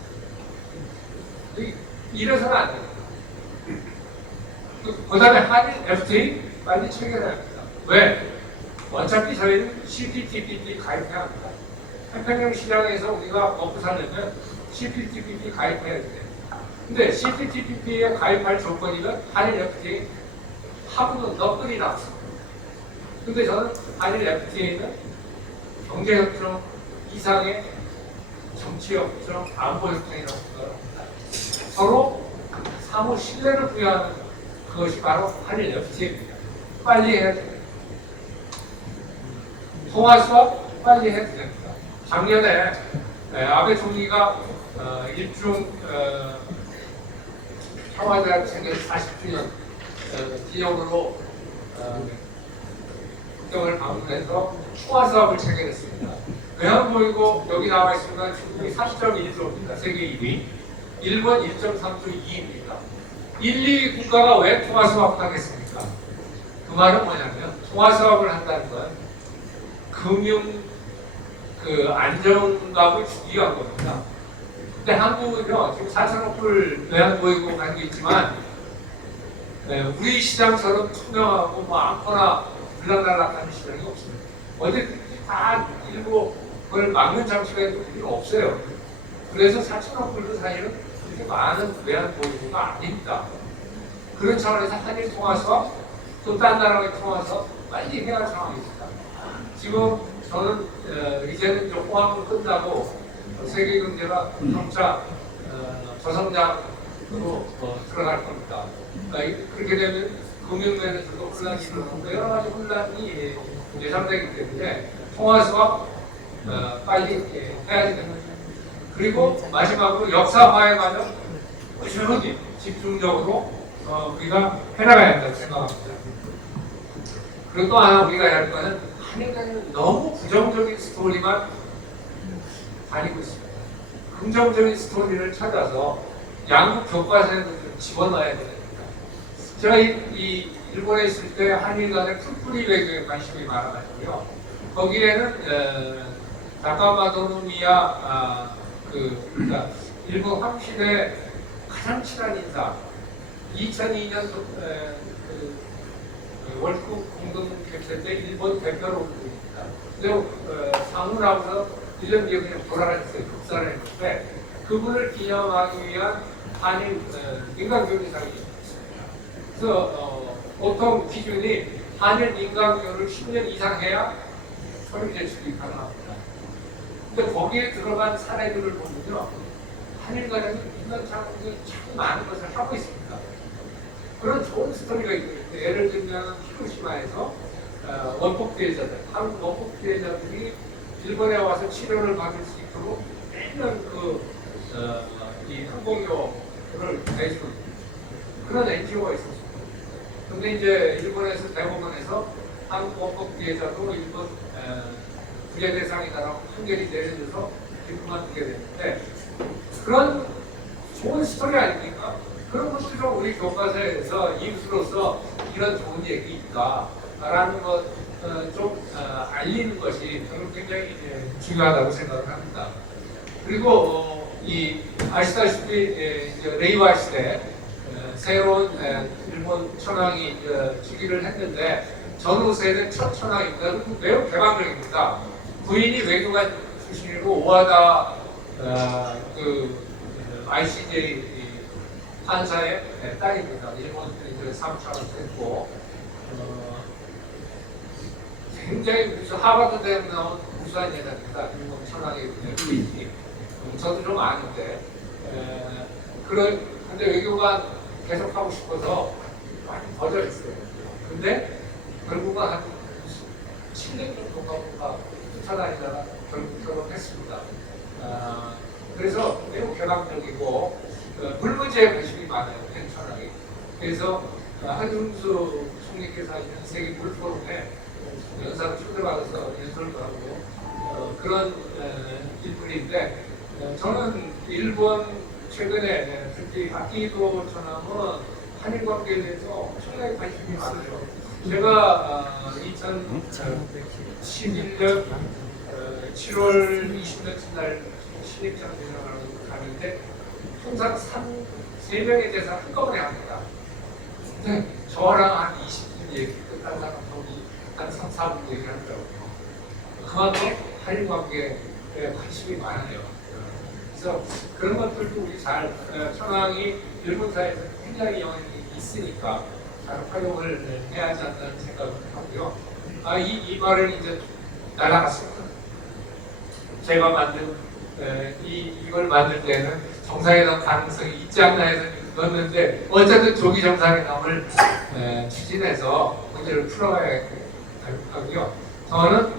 이래서는 안 됩니다. 그 다음에 한일 FTA 빨리 체결해야 합니다. 왜? 어차피 저희는 CPTPP 가입해야 합니다. 태평양 시장에서 우리가 먹고 살려면 CPTPP 가입해야 돼요. 근데 CPTPP에 가입할 조건이면 한일 FTA 하고는 너끈이 나왔습니다. 근데 저는 한일 FTA는 경제협정 이상의 정치협정, 안보협정이라고 생각합니다. 서로 상호 신뢰를 부여하는 그것이 바로 한일 FTA입니다. 빨리 해야 됩니다. 통화 수합 빨리 해야 됩니다. 작년에 아베 총리가 일중 청와대학 생겨 40주년 기념으로 국경을 방문해서 통화 사업을 체결했습니다. 외환보유고 여기 나와 있습니다. 중국이 3.1조입니다. 세계 1위. 일본 1.3조 2위입니다. 1, 2 국가가 왜 통화 사업을 하겠습니까? 그 말은 뭐냐면 통화 사업을 한다는 건 금융 안정감을 주기 위한 겁니다. 근데 한국은요 지금 4천억 불 외환보유고 가지고 있지만 우리 시장처럼 투명하고 뭐 아무거나 들락날락하는 시장이 없습니다. 어디든지 다 일부 그걸 막는 장치가 필요 없어요. 그래서 4천억 불도 사실은 그렇게 많은 외환보유고가 아닙니다. 그런 차원에서 한일 통화서 또 딴 나라와의 통화서 빨리 해야 할 상황입니다. 지금 저는 이제는 이제 호황은 끝나고 세계 경제가 점차 저성장으로 들어갈 겁니다. 그렇게 되면 금융면에서도 혼란이 일어나고 여러 가지 혼란이 예상되기 때문에 통화수가 빨리 해야 됩니다. 그리고 마지막으로 역사화에 관한 꾸준히 집중적으로 우리가 해나가야 한다고 생각합니다. 그리고 또 하나 우리가 해야 할 거는 한일간은 너무 부정적인 스토리만 다니고 있습니다. 긍정적인 스토리를 찾아서 양국 교과서에도 좀 집어넣어야 됩니다. 제가 이 일본에 있을 때 한일 간의 풀뿌리 외교에 관심이 많아가지고요. 거기에는 다카마도노미야 그러니까 일본 황실의 가장 친한 인사 2002년 월드컵 공동 개최 때 일본 대표로 오릅니다. 근데 상훈 나오서 1년 뒤에 그냥 돌아가셨어요. 급사를 했는데 그분을 기념하기 위한 한일 민간교류상이 있습니다. 그래서 보통 기준이 한일 민간교류를 10년 이상 해야 서류 제출이 가능합니다. 근데 거기에 들어간 사례들을 보면요. 한일 간에는 민간창업이 참 많은 것을 하고 있습니다. 그런 좋은 스토리가 있거든요. 예를 들면 히로시마에서 원폭 피해자들, 한국 원폭 피해자들이 일본에 와서 치료를 받을 수 있도록 매년 이 항공료를 내주는 그런 NGO가 있었습니다. 근데 이제 일본에서 대법원에서 한국 원폭 피해자도 일본 부재 대상이다라고 판결이 내려져서 그만두게 됐는데 그런 좋은 스토리 아닙니까? 그런 것들을 우리 교과서에서 이웃으로서 이런 좋은 얘기 있다라는 것 좀 알리는 것이 저는 굉장히 중요하다고 생각을 합니다. 그리고 아시다시피 이제 레이와 시대 새로운 일본 천황이 즉위를 했는데 전후 세대 첫 천황입니다. 매우 개방적입니다. 부인이 외교관 출신이고 오하다 ICJ 판사의 딸입니다. 일본 사무처럼 됐고 굉장히 무슨 하버드 대학 나온 우수한 여자입니다. 일본 천황의 부인이 저도 좀 아는데 근데 외교관 계속 하고 싶어서 많이 거절했어요. 근데 결국은 한 7년 정도가 뭔가 쫓아다니다가 결국 결혼했습니다. 그래서 매우 개방적이고 물문제에 관심이 많아요. 천황이. 그래서 한중수 총리께서 하시는 세계 물포럼에 연사로 초대받아서 연설도 하고 그런 인물인데 저는 일본 최근에 특히 아키히도 천황은 한일 관계에 대해서 엄청나게 관심이 많아요. 제가 2011년 7월 20며칠 날 신입장 대장을 가는데 항상 3-4명의 대사 한꺼번에 합니다. 근데 저랑 한 20분 얘기, 다른 사람하고 한 3-4분 얘기하더라고요. 그만큼 한일 관계에 관심이 많아요. 그래서 그런 것들도 우리 잘 천황이 일본 사회에서 굉장히 영향이 있으니까 잘 활용을 해야 하지 않나는 생각을 하고요. 이 말을 이제 날아갔습니다. 제가 만든 이걸 만들 때는 정상회담 가능성이 있지 않나 해서 넣었는데 어쨌든 조기 정상회담을 추진해서 문제를 풀어가야 하고요. 저는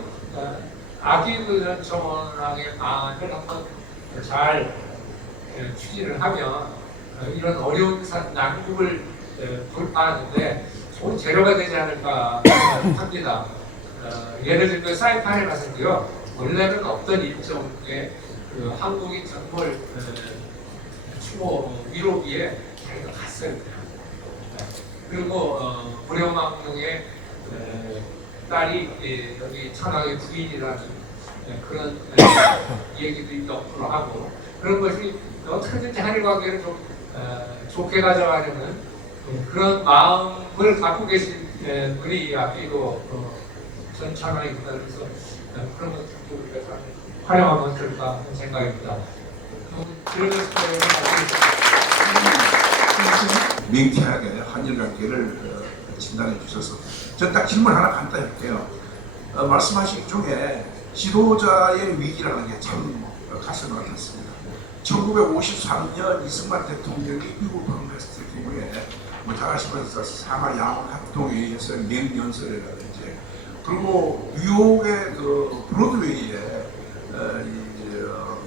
아키히도 전 청원왕의 방안을 한번 잘 추진을 하면 이런 어려운 난국을 돌파하는데 좋은 재료가 되지 않을까 합니다. 예를 들면 사이판에 가서도요, 원래는 없던 일정에 그 한국인 정벌 추모 위로기에 자기가 갔어요. 그리고 불효망룡의 딸이 여기 천황의 부인이라는 그런 얘기도 옆으로 하고, 그런 것이 어떻게든지 한일 관계를 좀 좋게 가져가려는 그런 마음을 갖고 계신 분이 앞뒤로 전 천황이구나. 그래서 그런 것들도 우리가 참 활용하면 어떨까 하는 생각입니다. 명쾌하게 한일 관계를 진단해 주셔서 저 딱 질문 하나 간단히 할게요. 말씀하신 중에 지도자의 위기라는 게 참 가슴을 아팠습니다. 1953년 이승만 대통령이 미국 방문했을 경우에 뭐 잘 아시면서 상하 양원 합동에 의해서 명연설이라든지, 그리고 뉴욕의 그 브로드웨이에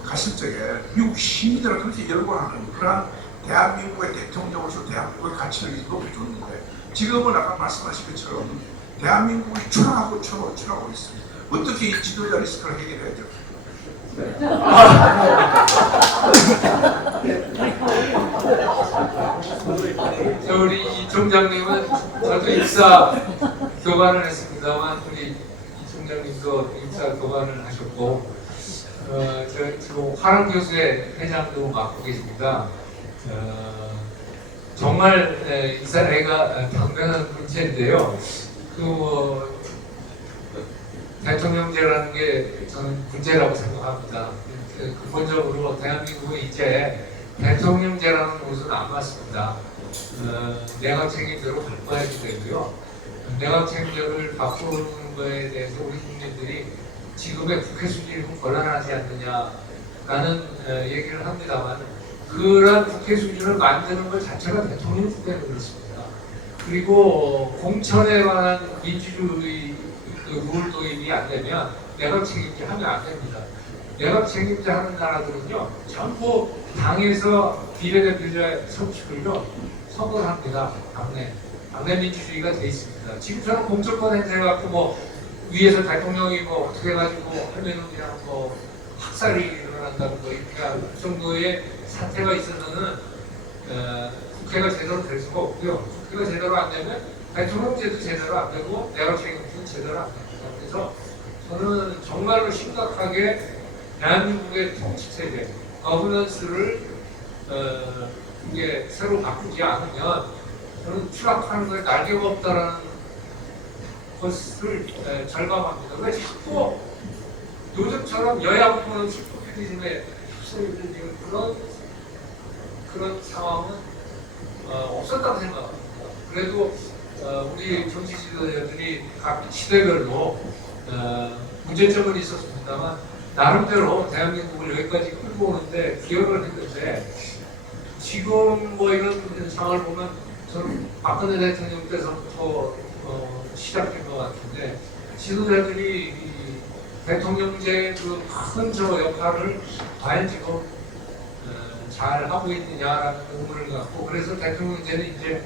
갔을 적에 미국 시민들을 그렇게 열광하는 그러한 대한민국의 대통령으로서 대한민국의 가치를 높여줬는데, 지금은 아까 말씀하신 것처럼 대한민국이 추락하고 있습니다. 어떻게 이 지도자 리스크를 해결해야죠? 우리 이 총장님은 저도 입사 교관을 했습니다만 우리 이 총장님도 입사 교관을 하셨고, 저 지금 화랑 교수의 회장도 맡고 계십니다. 정말 이 사례가 당면한 문제인데요. 대통령제라는 게 저는 문제라고 생각합니다. 근본적으로 대한민국은 이제 대통령제라는 것은 안 맞습니다. 내각 책임제로 바꿔야 되고요. 내각 책임제를 바꾸는 거에 대해서 우리 국민들이 지금의 국회 수준이 곤란하지 않느냐라는 얘기를 합니다만, 그런 국회 수준을 만드는 것 자체가 대통령 때문에 그렇습니다. 그리고 공천에 관한 민주주의 룰 도입이 안 되면 내각 책임제 하면 안 됩니다. 내각 책임제 하는 나라들은요, 전부 당에서 비례대표자 선출을요 선거를 합니다. 당내 민주주의가 돼 있습니다. 지금처럼 공천권 행사해갖고 뭐 위에서 대통령이 뭐 어떻게 해가지고 하면은 그냥 뭐 학살이 일어난다는 거, 그 정도의 사태가 있어서는 국회가 제대로 될 수가 없고요. 국회가 제대로 안 되면 대통령제도 제대로 안 되고 내각 책임제도 제대로 안 됩니다. 그래서 저는 정말로 심각하게 대한민국의 통치체제, 거버넌스를 이게 새로 바꾸지 않으면 저는 추락하는 거에 날개가 없다라는 것을 절감합니다. 왜 자꾸 요즘처럼 여야 후보는 포퓰리즘에 휩쓸리는 그런 상황은 없었다고 생각합니다. 그래도 우리 정치 지도자들이 각 시대별로 문제점은 있었습니다만 나름대로 대한민국을 여기까지 끌고 오는데 기여를 했는데, 지금 뭐 이런 상황을 보면 저는 박근혜 대통령 때서부터 시작된 것 같은데, 지도자들이 이 대통령제의 그 큰 저 역할을 과연 지금 잘 하고 있느냐라는 의문을 갖고, 그래서 대통령제는 이제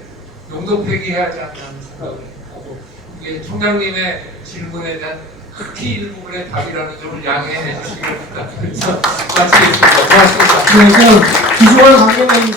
용도 폐기해야 하지 않나는 생각을 하고, 이게 총장님의 질문에 대한 극히 일부분의 답이라는 점을 양해해 주시기 바랍니다. 그래서 마치겠습니다. 고맙습니다. 네, 기조와 관계가 있는